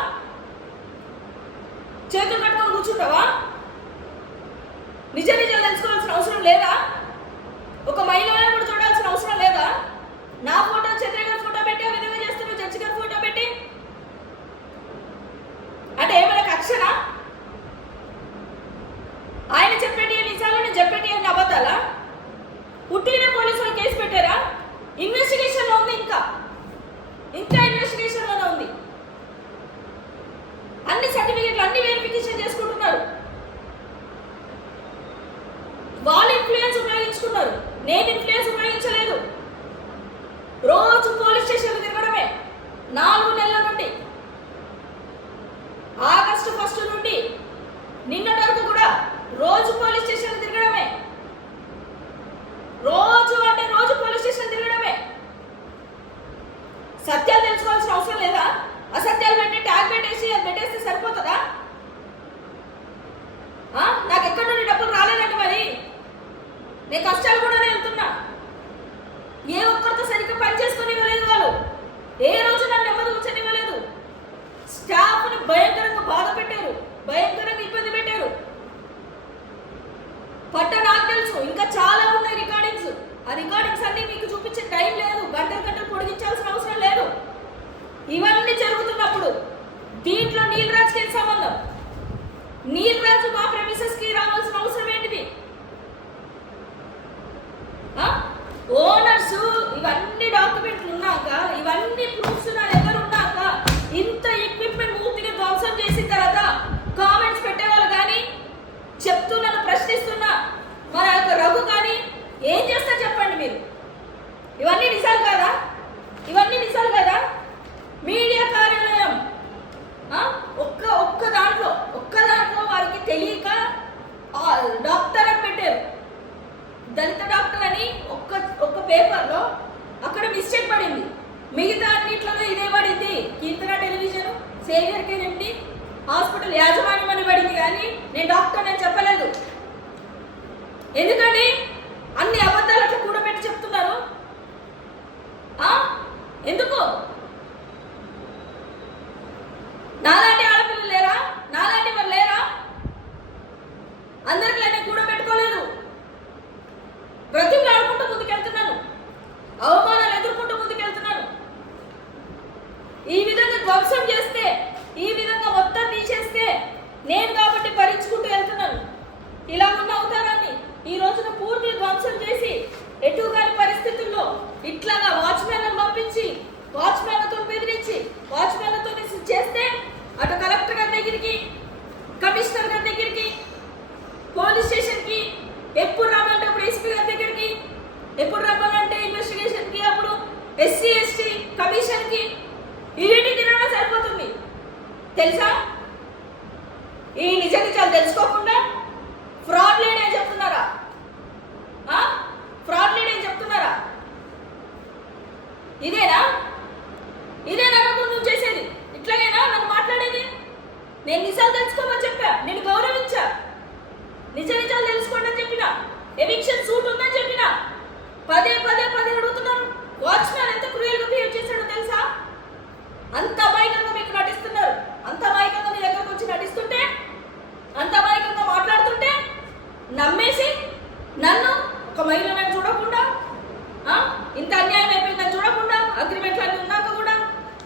చేతులు కట్టుకొని కూర్చుంటావా? నిజాలు తెలుసుకోవాల్సిన అవసరం లేదా? ఒక మహిళను కూడా చూడాల్సిన అవసరం లేదా? నా ఫోటో చంద్ర గారి ఫోటో పెట్టి ఆ విధంగా చేస్తున్నావు, జడ్జి గారి ఫోటో పెట్టి అంటే ఏమైనా కక్షనా? ఆయన చెప్పేటి నిజాలు, నేను చెప్పేటి అని అబద్ధాలా? పుట్టిన పోలీసులు కేసు పెట్టారా? ఇన్వెస్టిగేషన్లో ఉంది, ఇంకా ఇన్వెస్టిగేషన్లోనే ఉంది. అన్ని సర్టిఫికెట్లు అన్ని వెరిఫికేషన్ చేసుకుంటున్నారు. వాళ్ళు ఇన్ఫ్లుయెన్స్ ఉపయోగించుకున్నారు, నేను ఇన్ఫ్లుయెన్స్ ఉపయోగించలేదు. రోజు పోలీస్ స్టేషన్ తిరగడమే 4 నెలల నుండి, ఆగస్టు 1 నుండి నిన్నటి వరకు కూడా రోజు పోలీస్ స్టేషన్ తిరగడమే. రోజు పోలీస్ స్టేషన్ తిరగడమే. సత్యాలు తెలుసుకోవాల్సిన అవసరం లేదా? అసత్యాలు పెట్టి ట్యాగ్ పెట్టేసి అది పెట్టేస్తే సరిపోతుందా? నాకు ఎక్కడి నుండి డబ్బులు రాలేదండి, మరి నేను కష్టాలు కూడా వెళ్తున్నా. ఏ ఒక్కరితో సరిగ్గా పని చేసుకుని ఇవ్వలేదు వాళ్ళు. ఏ రోజు నన్ను నెమ్మది కూర్చొనివ్వలేదు. స్టాఫ్ని భయంకరంగా బాధ పెట్టారు, భయంకరంగా ఇబ్బంది పెట్టారు. నాకు తెలుసు, ఇంకా చాలా ఉన్నాయి రికార్డింగ్స్. ఆ రికార్డింగ్స్ అన్ని మీకు చూపించే టైం లేదు, గంటలు పొడిగించాల్సిన అవసరం లేదు. ఇవన్నీ జరుగుతున్నప్పుడు దీంట్లో నీలరాజుకి ఏం సంబంధం? నీలరాజు మా ప్రెమిసెస్ కి రావాల్సిన అవసరం ఏంటిది? ఓనర్స్ ఇవన్నీ డాక్యుమెంట్లు ఉన్నాక, ఇవన్నీ ప్రూఫ్స్ నా దగ్గర ఉన్నాక, ఇంత ఎక్విప్మెంట్ పూర్తిగా ధ్వంసం చేసిన తర్వాత కామెంట్స్ పెట్టేవాళ్ళు కానీ, చెప్తున్నా ప్రశ్నిస్తున్నా మరి ఆ రఘు కానీ ఏం చేస్తా చెప్పండి మీరు? ఇవన్నీ నిజాలు కదా? మీడియా కార్యాలయం ఒక్క దాంట్లో వారికి తెలియక డాక్టర్ అని పెట్టారు, దళిత డాక్టర్ అని ఒక్క పేపర్లో అక్కడ మిస్టేక్ పడింది. మిగతా అన్నిట్లలో ఇదే పడింది. కీర్తన టెలివిజన్, సేవియర్ కేర్ ఎండి హాస్పిటల్ యాజమాన్యం అని పడింది, కానీ నేను డాక్టర్ అని చెప్పలేదు. ఎందుకండి అన్ని అబద్ధాలకి కూడా పెట్టి చెప్తున్నారు? ఎందుకు? నాలాంటి ఆడపిల్లలు లేరా? నాలాంటి వాళ్ళు లేరా? అందరికి నేను కూడా పెట్టుకోలేదు. బ్రతిమలు ఆడుకుంటూ ముందుకెళ్తున్నాను, అవమానాలు ఎదుర్కొంటూ ముందుకెళ్తున్నాను. ఈ విధంగా ధ్వంసం చేస్తే నేను కాబట్టి భరించుకుంటూ వెళ్తున్నాను. ఇలా ఉన్న అవతారాన్ని ఈ రోజున పూర్తి ధ్వంసం చేసి ఎటుగాని పరిస్థితుల్లో ఇట్లాగా వాచ్మెన్లను పంపించి వాచ్మెన్లతో బెదిరించి వాచ్మెన్లతో చేస్తే అటు కలెక్టర్ గారి దగ్గరికి, కమిషనర్ గారి దగ్గరికి, పోలీస్ స్టేషన్కి, ఎప్పుడు రమ్మంటే అప్పుడు ఎస్పీ గారి దగ్గరికి, ఎప్పుడు రమ్మంటే ఇన్వెస్టిగేషన్కి, అప్పుడు ఎస్సీ ఎస్టీ కమిషన్కి, ఇవేంటి తినడం సరిపోతుంది తెలుసా? ఈ నిజ నిజాలు తెలుసుకోకుండా ఫ్రాడ్ లేడీ అని చెప్తున్నారా? ఫ్రాడ్ లేడీ అని చెప్తున్నారా? ఇదేనా నువ్వు చేసేది? ఇట్లాగేనా నన్ను మాట్లాడేది? నేను నిజాలు తెలుసుకోమని చెప్పా, నేను గౌరవించా. నిజాలు తెలుసుకోండి అని చెప్పిన, ఎవిక్షన్ సూట్ ఉందని చెప్పిన, పదే అడుగుతున్నారు. వాచ్మెన్ ఎంత క్రూయల్గా బిహేవ్ చేశాడో తెలుసా? అంత అమాయకంగా మీకు నటిస్తున్నారు. అంత అమాయకంగా మీ దగ్గరకు వచ్చి నటిస్తుంటే, అంత అమాయకంగా మాట్లాడుతుంటే నమ్మేసి నన్ను ఒక మహిళను చూడకుండా, ఇంత అన్యాయం అయిపోయిందని చూడకుండా, అగ్రిమెంట్లు అన్నీ ఉన్నాక కూడా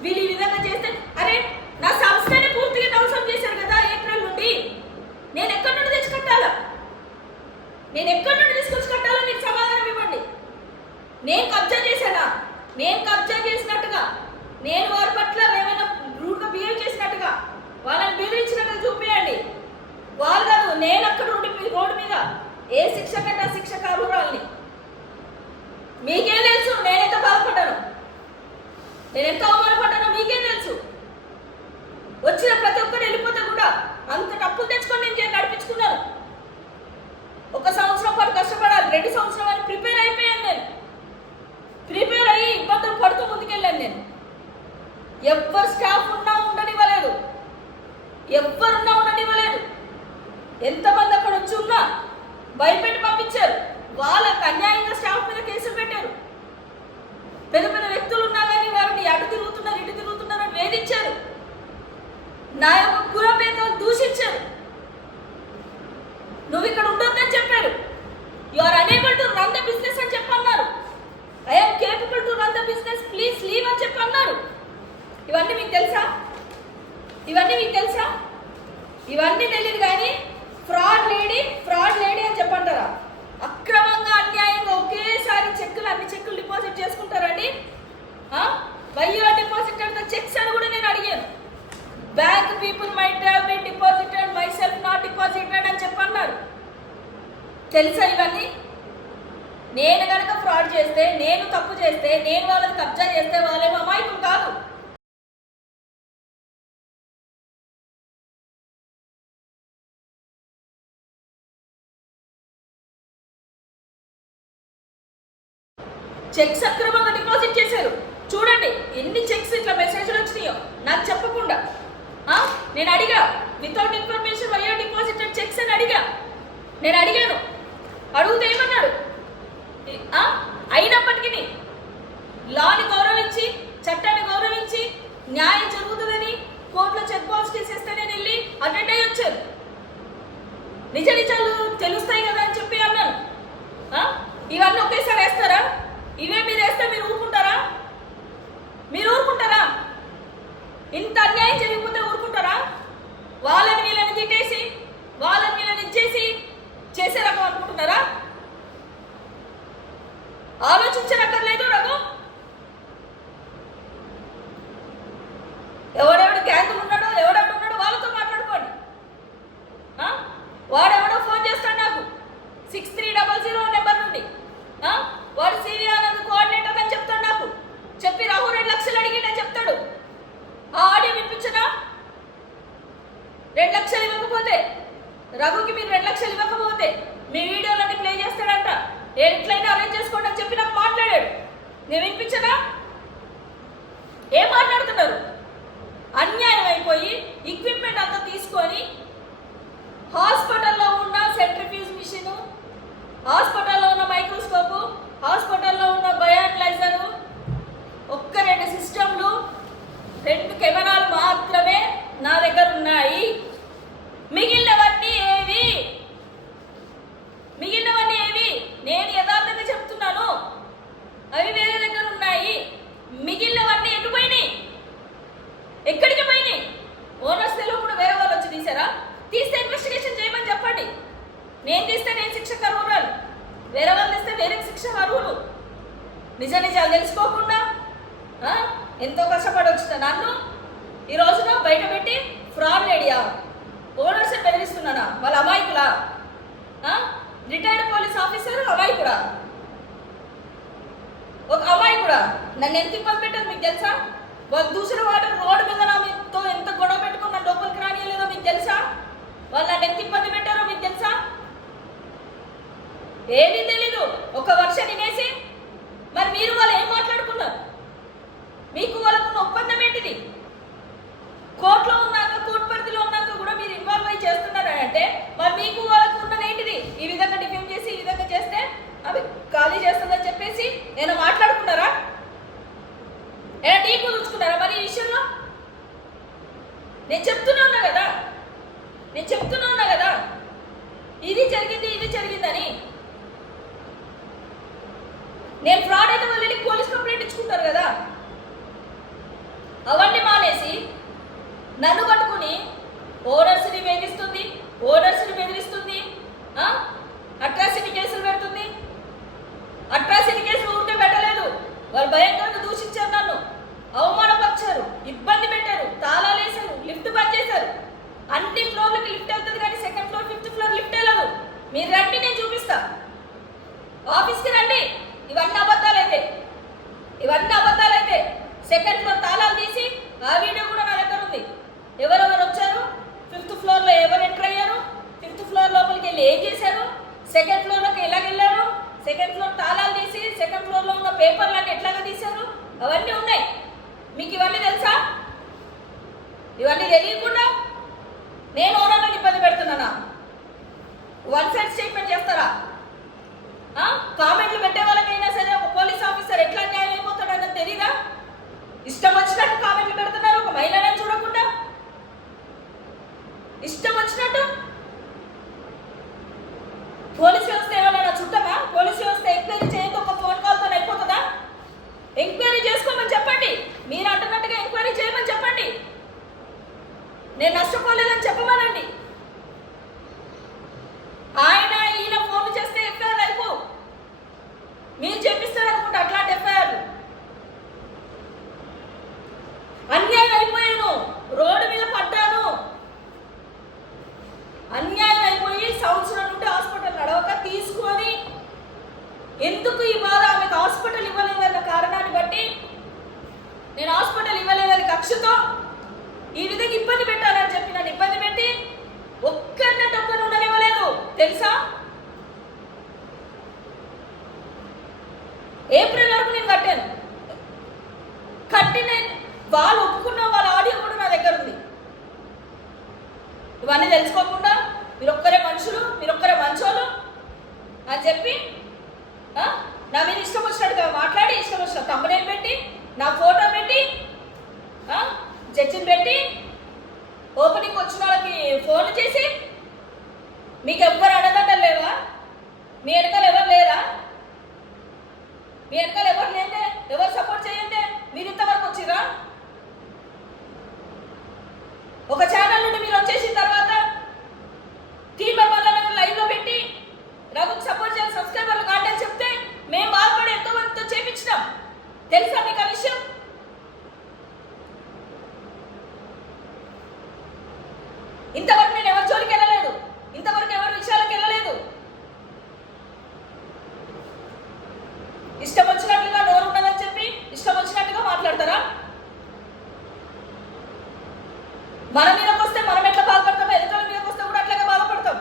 వీళ్ళు ఈ విధంగా చేస్తే, అరే నా సంస్థని పూర్తిగా ధ్వంసం చేశారు కదా ఏప్రిల్ నుండి. నేను ఎక్కడి నుండి తెచ్చి కట్టాలా? నేను ఎక్కడి నుండి తీసుకొచ్చి కట్టాలో మీకు సమాధానం ఇవ్వండి. నేను కబ్జా చేశానా? నేను కబ్జా చేసినట్టుగా, నేను వారి పట్ల ఏమైనా రూడ్గా బిహేవ్ చేసినట్టుగా, వాళ్ళని బెదిరించినట్టుగా చూపించండి. వాళ్ళు కాదు, నేను అక్కడ ఉండి రోడ్డు మీద ఏ శిక్ష కన్నా శిక్ష కారురాల్ని. మీకేం తెలుసు నేను ఎంత బాధపడ్డాను, నేను ఎంత అవమానపడ్డానో మీకేం తెలుసు. వచ్చిన ప్రతి ఒక్కరు వెళ్ళిపోతే కూడా అంత డబ్బులు తెచ్చుకొని నేను నడిపించుకున్నాను. 1 సంవత్సరం పాటు కష్టపడాలి, 2 సంవత్సరాలు ప్రిపేర్ అయిపోయాను. నేను ప్రిపేర్ అయ్యి ఇబ్బందులు పడుతూ ముందుకెళ్ళాను. నేను ఎవ్వరు స్టాఫ్ ఉన్నా ఉండనివ్వలేదు, ఎవ్వరున్నా ఉండనివ్వలేదు. ఎంతమంది అక్కడ వచ్చి ఉన్నా భయపెట్టి పంపించారు. వాళ్ళకి అన్యాయంగా స్టాఫ్ మీద కేసులు పెట్టారు. పెద్ద వ్యక్తులు ఉన్నా కానీ వారిని అటు తిరుగుతున్నారు ఇటు తిరుగుతున్నారని వేధించారు. నా యొక్క కులపేదలు దూషించారు. నువ్వు ఇక్కడ ఉండొద్దని చెప్పారు. You are unable to run the business అని చెప్పన్నారు. I'm capable to run the business, please leave అని చెప్పన్నారు. ఇవన్నీ మీకు తెలుసా? ఇవన్నీ తెలియదు కానీ ఫ్రాడ్ లేడీ అని చెప్పంటారా? అక్రమంగా అన్యాయంగా ఒకేసారి అన్ని చెక్కులు డిపాజిట్ చేసుకుంటారండి. వయ్యో డిపాజిటెడ్ ద చెక్స్ అని కూడా నేను అడిగాను. Bank people might have been deposited, myself not deposited అని చెప్పన్నారు. తెలుసా ఇవన్నీ? నేను కనుక ఫ్రాడ్ చేస్తే, నేను తప్పు చేస్తే, నేను వాళ్ళని కబ్జా చేస్తే వాళ్ళేమో అమాయకులు కాదు. చెక్స్ అక్రమంగా డిపాజిట్ చేశారు. చూడండి ఎన్ని చెక్స్ ఇట్లా మెసేజ్లు వచ్చినాయో నాకు చెప్పకుండా. నేను అడిగా, without information why are deposited cheques అని నేను అడిగాను. అడిగితే ఏమన్నాడు? అయినప్పటికీ లాని గౌరవించి, చట్టాన్ని గౌరవించి, న్యాయం జరుగుతుందని కోర్టులో చెక్ బాక్స్ కేసేస్తే నేను వెళ్ళి అటెండ్ అయ్యి వచ్చాను. నిజాలు తెలుస్తాయి కదా అని చెప్పి అన్నాను. ఇవన్నీ ఒకేసారి వేస్తారా? ఇవే మీరు వేస్తే మీరు ఊరుకుంటారా? ఇంత అన్యాయం జరిగిపోతే ఊరుకుంటారా? వాళ్ళని వీళ్ళని తిట్టేసి, వాళ్ళని వీళ్ళని ఇచ్చేసి చేసే రకం అనుకుంటున్నారా? ఆలోచించనక్కర్లేదు రఘు. ఎవడెవడు గ్యాంగులు ఉన్నాడో, ఎవడెవడున్నాడో వాళ్ళతో మాట్లాడుకోండి. వాడెవడో ఫోన్ చేస్తాడు నాకు 6300 నెంబర్ నుండి. వాడు సీరియా కోఆర్డినేటర్ అని చెప్తాడు. నాకు చెప్పి రాహు 2 లక్షలు అడిగిండని చెప్తాడు. ఆ ఆడియో వినిపించనా? 2 లక్షలు ఇవ్వకపోతే, రఘుకి మీరు 2 లక్షలు ఇవ్వకపోతే మీ వీడియోలన్నీ ప్లే చేస్తాడంట. ఎట్లయినా అరేంజ్ చేసుకోండి అని చెప్పి నాకు మాట్లాడాడు. నేను వినిపించనా? ఏం మాట్లాడుతున్నారు? అన్యాయం అయిపోయి ఎక్విప్మెంట్ అంతా తీసుకొని హాస్పిటల్లో ఉన్న సెంట్రిఫ్యూజ్ మిషన్, హాస్పిటల్లో ఉన్న మైక్రోస్కోపు, హాస్పిటల్లో ఉన్న బయోనలైజరు, 2 సిస్టంలు, 2 కెమెరాలు మాత్రమే నా దగ్గర ఉన్నాయి. మిగిలినవన్నీ ఏవి? నేను యథార్థంగా చెప్తున్నాను. అవి వేరే దగ్గర ఉన్నాయి. మిగిలినవన్నీ ఎటు పోయినాయి? ఎక్కడికి పోయినాయి? ఓనర్స్ తెలియకుండా వేరే వాళ్ళు వచ్చి తీసారా? నిజాలు తెలుసుకోకుండా ఎంతో కష్టపడి వచ్చిన నన్ను ఈ రోజున బయట పెట్టి ఫ్రాడ్ లేడియా, ఓనర్స్ బెదిరిస్తున్నానా? వాళ్ళ అమాయకులా? రిటైర్డ్ పోలీస్ ఆఫీసర్ అమాయకుడా? ఒక అమాయకుడా? నన్ను ఎంత ఇబ్బంది పెట్టారు మీకు తెలుసా? వాళ్ళు దూసర వాడు రోడ్డు మీద నాతో ఎంత గొడవ పెట్టుకుని నన్ను లోపలికి రానియలేదో మీకు తెలుసా? వాళ్ళు నన్ను ఎంత ఇబ్బంది పెట్టారో మీకు తెలుసా? ఏమీ తెలీదు. ఒక వర్షం వినేసి మరి మీరు వాళ్ళు ఏం మాట్లాడుకున్నారు? మీకు వాళ్ళకున్న ఒప్పందం ఏంటిది? కోర్టులో ఉన్నాక, కోర్టు పరిధిలో ఉన్నాక కూడా మీరు ఇన్వాల్వ్ అయ్యి చేస్తున్నారంటే మరి మీకు వాళ్ళకు ఉన్నది ఏంటిది? ఈ విధంగా డిఫెమ్ చేసి ఈ విధంగా చేస్తే అవి ఖాళీ చేస్తుందని చెప్పేసి నేను మాట్లాడుకున్నారా? ఏమైనా డీపు చూసుకున్నారా మరి ఈ విషయంలో? నేను చెప్తూనే ఉన్నా కదా ఇది జరిగిందని. నేను ఫ్రాడ్ అయితే వాళ్ళు వెళ్ళి పోలీస్ కంప్లైంట్ ఇచ్చుకుంటారు కదా. అవన్నీ మానేసి నన్ను పట్టుకుని ఓనర్స్ని బెదిరిస్తుంది, అట్రాసిటీ కేసులు పెడుతుంది. అట్రాసిటీ కేసులు ఊరికే పెట్టలేదు, వాళ్ళు భయంకరంగా దూషించారు, నన్ను అవమానపరిచారు, ఇబ్బంది పెట్టారు, తాళాలు వేశారు, లిఫ్ట్ బంద్ చేశారు. అన్ని ఫ్లోర్లకి లిఫ్ట్ వెళ్తుంది కానీ second floor, fifth floor lift వెళ్ళదు. మీరు రండి, నేను చూపిస్తా. ఆఫీస్కి రండి. ఇవన్నీ అబద్ధాలైతే సెకండ్ ఫ్లోర్ తాళాలు తీసి ఆ వీడియో కూడా నా దగ్గర ఉంది. ఎవరెవరు వచ్చారు, ఫిఫ్త్ ఫ్లోర్లో ఎవరు ఎంటర్ అయ్యారు, ఫిఫ్త్ ఫ్లోర్ లోపలికి వెళ్ళి ఏం చేశారు, సెకండ్ ఫ్లోర్లోకి ఎలాగెళ్ళారు, సెకండ్ ఫ్లోర్ తాళాలు తీసి సెకండ్ ఫ్లోర్లో ఉన్న పేపర్లన్నీ ఎట్లాగా తీశారు, అవన్నీ ఉన్నాయి. మీకు ఇవన్నీ తెలుసా? ఇవన్నీ తెలియకుండా నేను ఓనర్లను ఇబ్బంది పెడుతున్నానా? వన్ సైడ్ స్టేట్మెంట్ చేస్తారా? కామెంట్లు పెట్టే వాళ్ళకైనా సరే ఒక పోలీస్ ఆఫీసర్ ఎట్లా న్యాయం అయిపోతాడన్నది తెలీదా? ఇష్టం వచ్చినట్టు కామెంట్లు పెడుతున్నారు, ఒక మహిళలను చూడకుండా ఇష్టం వచ్చినట్టు. పోలీస్ వ్యవస్థ ఏమన్నా నా చుట్టమా? పోలీస్ వ్యవస్థ ఎంక్వైరీ చేయక ఒక ఫోన్ కాల్తో అయిపోతుందా? ఎంక్వైరీ చేసుకోమని చెప్పండి. మీరు అంటున్నట్టుగా ఎంక్వైరీ చేయమని చెప్పండి. నేను నష్టపోలేదని చెప్పమనండి. ఈయన ఫోన్లు చేస్తే ఎఫ్ఐఆర్ అయిపో. మీరు చెప్పిస్తారనుకుంటే అట్లాంటి ఎఫ్ఐఆర్లు. అన్యాయం అయిపోయాను, రోడ్డు మీద పడ్డాను, అన్యాయం అయిపోయి సంవత్సరం నుండి హాస్పిటల్ నడవక తీసుకొని ఎందుకు ఈ బాధ ఆమెకు హాస్పిటల్ ఇవ్వలేదన్న కారణాన్ని బట్టి నేను హాస్పిటల్ ఇవ్వలేదని కక్షతో ఈ విధంగా ఇబ్బంది పెట్టాలని చెప్పి నన్ను ఇబ్బంది పెట్టి ఒక్కరినంటే ఒక్కరు ఉండనివ్వలేదు తెలుసా? ఏప్రిల్ వరకు నేను కట్టిన వాళ్ళు ఒప్పుకున్న వాళ్ళ ఆడియో కూడా నా దగ్గర ఉంది. ఇవన్నీ తెలుసుకోకుండా మీరొక్కరే మనుషులు, మీరొక్కరే మంచోళ్ళు అని చెప్పి నా మీద ఇష్టం వచ్చినట్టుగా మాట్లాడి, ఇష్టం వచ్చిన తమ్ముడేం పెట్టి, నా ఫోటో పెట్టి, జడ్జిని పెట్టి, ఓపెనింగ్ వచ్చిన వాళ్ళకి ఫోన్లు చేసి, మీకు ఎవ్వరు అడగడం లేవా? మీ వెనకాల ఎవరు లేరా? మీ వెనకాల ఎవరు లేదే, ఎవరు సపోర్ట్ చేయండి, మీరు ఇంతవరకు వచ్చిరా? ఒక ఛానల్ నుండి మీరు వచ్చేసిన తర్వాత టీమ్ మెంబర్లను లైవ్లో పెట్టి రఘుకు సపోర్ట్ చేయాలి, సబ్స్క్రైబర్లు కాంటాక్ట్ చెప్తే మేము బాధపడి ఎంతో మందితో చేపించినాం. తెలుసా మీకు ఆ విషయం? ఇంతవరకు నేను ఎవరి జోలికి వెళ్ళలేదు, ఇంతవరకు ఎవరి విషయాలకు వెళ్ళలేదు. ఇష్టం వచ్చినట్లుగా నోరు ఉన్నదని చెప్పి ఇష్టం వచ్చినట్టుగా మాట్లాడతారా? మన మీదకి వస్తే మనం ఎట్లా బాధపడతామో ఎదుటి మీదకి వస్తే కూడా అట్లాగే బాధపడతాం.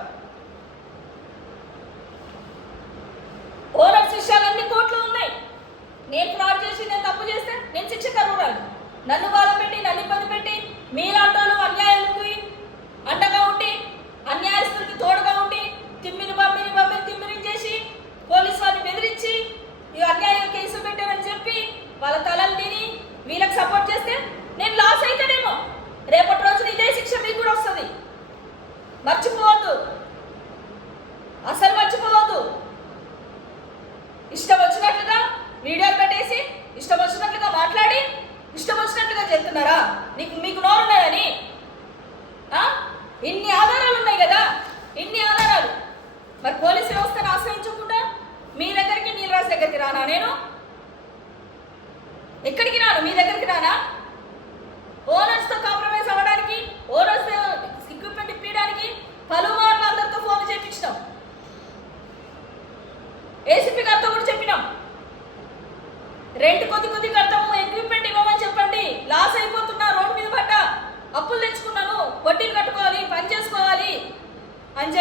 ఓనర్స్ విషయాలన్నీ కోర్టులో ఉన్నాయి. నేను ఫ్రాడ్ చేసి, నేను తప్పు చేస్తే నేను శిక్షకు అర్హురాలు. నన్ను బాధ పెట్టి, నన్ను ఇబ్బంది పెట్టి, మీలాంటి వాళ్ళు అన్యాయాలకు అండగా ఉండి, అన్యాయస్తులకి తోడుగా ఉండి, తిమ్మిరించేసి పోలీసు వాళ్ళని బెదిరించి ఈ అన్యాయం కేసు పెట్టారని చెప్పి వాళ్ళ తలలు తిని వీళ్ళకి సపోర్ట్ చేస్తే నేను లాస్ అయితేనేమో రేపటి రోజున ఇదే శిక్ష మీకు కూడా వస్తుంది. మర్చిపోవద్దు, అసలు మర్చిపోవద్దు. ఇష్టం వచ్చినట్లుగా వీడియోలు పెట్టేసి, ఇష్టం వచ్చినట్లుగా మాట్లాడి, ఇష్టం వచ్చినట్లుగా చెప్తున్నారా? మీకు నోరున్నాయని? ఇన్ని ఆధారాలు ఉన్నాయి కదా, ఇన్ని ఆధారాలు. మరి పోలీసు వ్యవస్థను ఆశ్రయించకుండా మీ దగ్గరికి, నీలరాజు దగ్గరికి రానా నేను?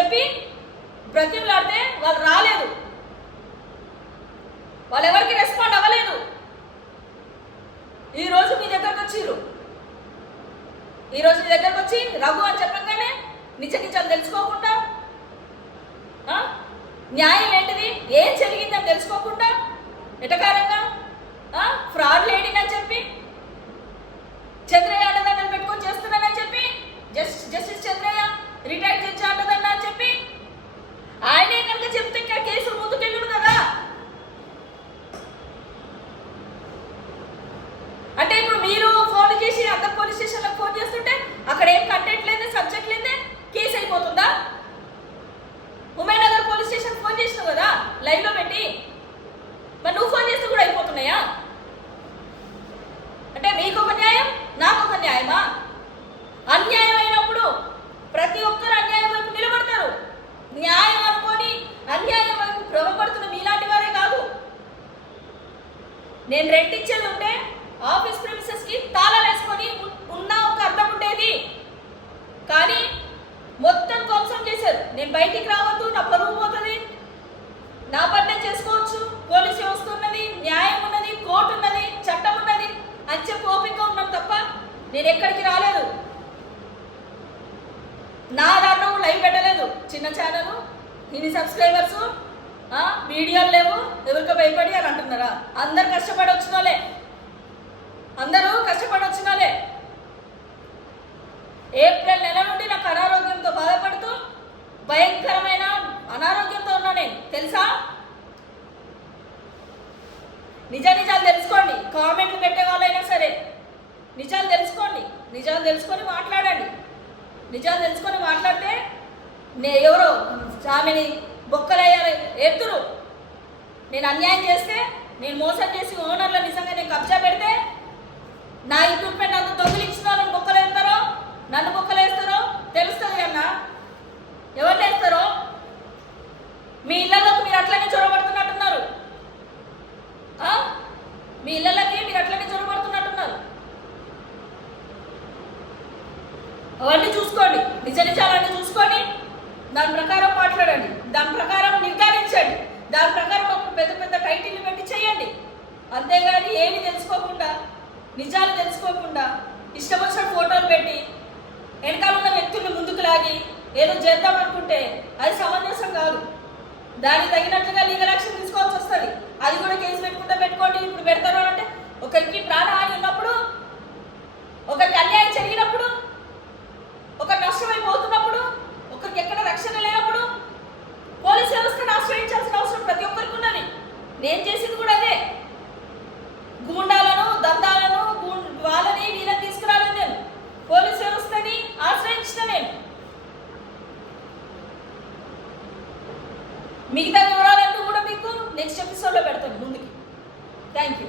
చెప్పి బ్రతిమలాడితే వాళ్ళు రాలేదు, వాళ్ళు ఎవరికి రెస్పాండ్ అవ్వలేదు. ఈరోజు మీ దగ్గరకు వచ్చిర్రు, ఈరోజు మీ దగ్గరకు వచ్చి రఘు అని చెప్పగానే నిజాలు తెలుసుకోకుండా, న్యాయం ఏంటిది ఏం జరిగిందని తెలుసుకోకుండా ఎటకారంగా ఫ్రాడ్ లేడీనని చెప్పి చంద్రయ్య అండదండలు పెట్టుకొని చేస్తున్నానని చెప్పి జస్టిస్ చంద్రయ్య రిటైర్డ్ జడ్జి అండదండ అని చెప్పి ఆయనే కనుక చెప్తే ఇక్కడ కేసులు ముందుకెళ్ళుడు కదా. అంటే ఇప్పుడు మీరు ఫోన్ చేసి అందరు పోలీస్ స్టేషన్లకు ఫోన్ చేస్తుంటే అక్కడ ఏం కంటెంట్ లేదే, సబ్జెక్ట్ లేదే, కేసు అయిపోతుందా? ఉమేనగర్ పోలీస్ స్టేషన్ ఫోన్ చేసినావు కదా లైవ్లో పెట్టి, మరి నువ్వు ఫోన్ చేస్తే కూడా అయిపోతున్నాయా? అంటే మీకు ఒక న్యాయం, నాకు ఒక న్యాయమా? అన్యాయం అయినప్పుడు ప్రతి ఒక్కరు అన్యాయం వైపు నిలబడతారు. న్యాయం అనుకొని అన్యాయం వైపు భ్రమపడుతున్న మీలాంటి వారే కాదు. నేను రెంట్ ఇచ్చేది ఉంటే ఆఫీస్ ప్రిమిసెస్కి తాళాలు వేసుకొని ఉన్న ఒక అర్థం ఉండేది, కానీ మొత్తం ధ్వంసం చేశారు. నేను బయటికి రావద్దు, నా పరువు పోతుంది, నా పని నేను చేసుకోవచ్చు, పోలీసు వ్యవస్థ ఉన్నది, న్యాయం ఉన్నది, కోర్టు ఉన్నది, చట్టం ఉన్నది అని చెప్పి ఓపిక ఉన్నాం తప్ప నేను ఎక్కడికి రాలేదు. నా దాంట్లో లైవ్ పెట్టలేదు, చిన్న ఛానల్, ఇన్ని సబ్స్క్రైబర్స్, వీడియోలు లేవు, ఎవరికో భయపడి అని అంటున్నారా? అందరు కష్టపడి వచ్చిన వాళ్ళే, అందరూ కష్టపడి వచ్చిన వాళ్ళే. ఏప్రిల్ నెల నుండి నాకు అనారోగ్యంతో బాధపడుతూ భయంకరమైన అనారోగ్యంతో ఉన్నా నేను, తెలుసా? నిజాలు తెలుసుకోండి. కామెంట్లు పెట్టే వాళ్ళైనా సరే నిజాలు తెలుసుకోండి, నిజాలు తెలుసుకొని మాట్లాడండి. నిజాలు తెలుసుకొని మాట్లాడితే ఎవరో ఆమెని బొక్కలేయాలి ఎత్తురు. నేను అన్యాయం చేస్తే, నేను మోసం చేసి ఓనర్లో నిజంగా నేను కబ్జా పెడితే నా ఎక్విప్మెంట్ అంత దొంగిలించిన వాళ్ళని బొక్కలు వేస్తారో, నన్ను బొక్కలు వేస్తారో తెలుస్తుంది అన్నా. ఎవరు వేస్తారో? మీ ఇళ్లలోకి మీరు అట్లనే చొరబడుతున్నట్టున్నారు, మీ ఇళ్లలోకి మీరు అట్లనే చొరబడుతున్నట్టున్నారు. అవన్నీ చూసుకోండి, నిజాలన్నీ చూసుకొని దాని ప్రకారం మాట్లాడండి, దాని ప్రకారం నిర్ధారించండి, దాని ప్రకారం ఒక పెద్ద పెద్ద టైటిల్ని పెట్టి చేయండి. అంతేగాని ఏమి తెలుసుకోకుండా, నిజాలు తెలుసుకోకుండా ఇష్టం వచ్చిన ఫోటోలు పెట్టి వెనకాల ఉన్న వ్యక్తుల్ని ముందుకు లాగి ఏదో చేద్దాం అనుకుంటే అది సమంజసం కాదు. దానికి తగినట్లుగా లీగల్ యాక్షన్ తీసుకోవాల్సి వస్తుంది. అది కూడా కేసు పెట్టుకోండి. ఇప్పుడు పెడతారు అంటే ఒకరికి ప్రాణహాని ఉన్నప్పుడు, ఒకరికి అన్యాయం జరిగినప్పుడు, ఒకరు నష్టమైపోతున్నప్పుడు, ఒకరికి ఎక్కడ రక్షణ లేనప్పుడు పోలీస్ వ్యవస్థను ఆశ్రయించాల్సిన అవసరం ప్రతి ఒక్కరికి ఉన్నది. నేను చేసింది కూడా అదే. గూండాలను, దందాలను, వాళ్ళని వీళ్ళని తీసుకురాలేదు నేను, పోలీస్ వ్యవస్థని ఆశ్రయించిన నేను. మిగతా వివరాలన్నీ కూడా మీకు నెక్స్ట్ ఎపిసోడ్లో పెడతాను ముందుకి. Thank you.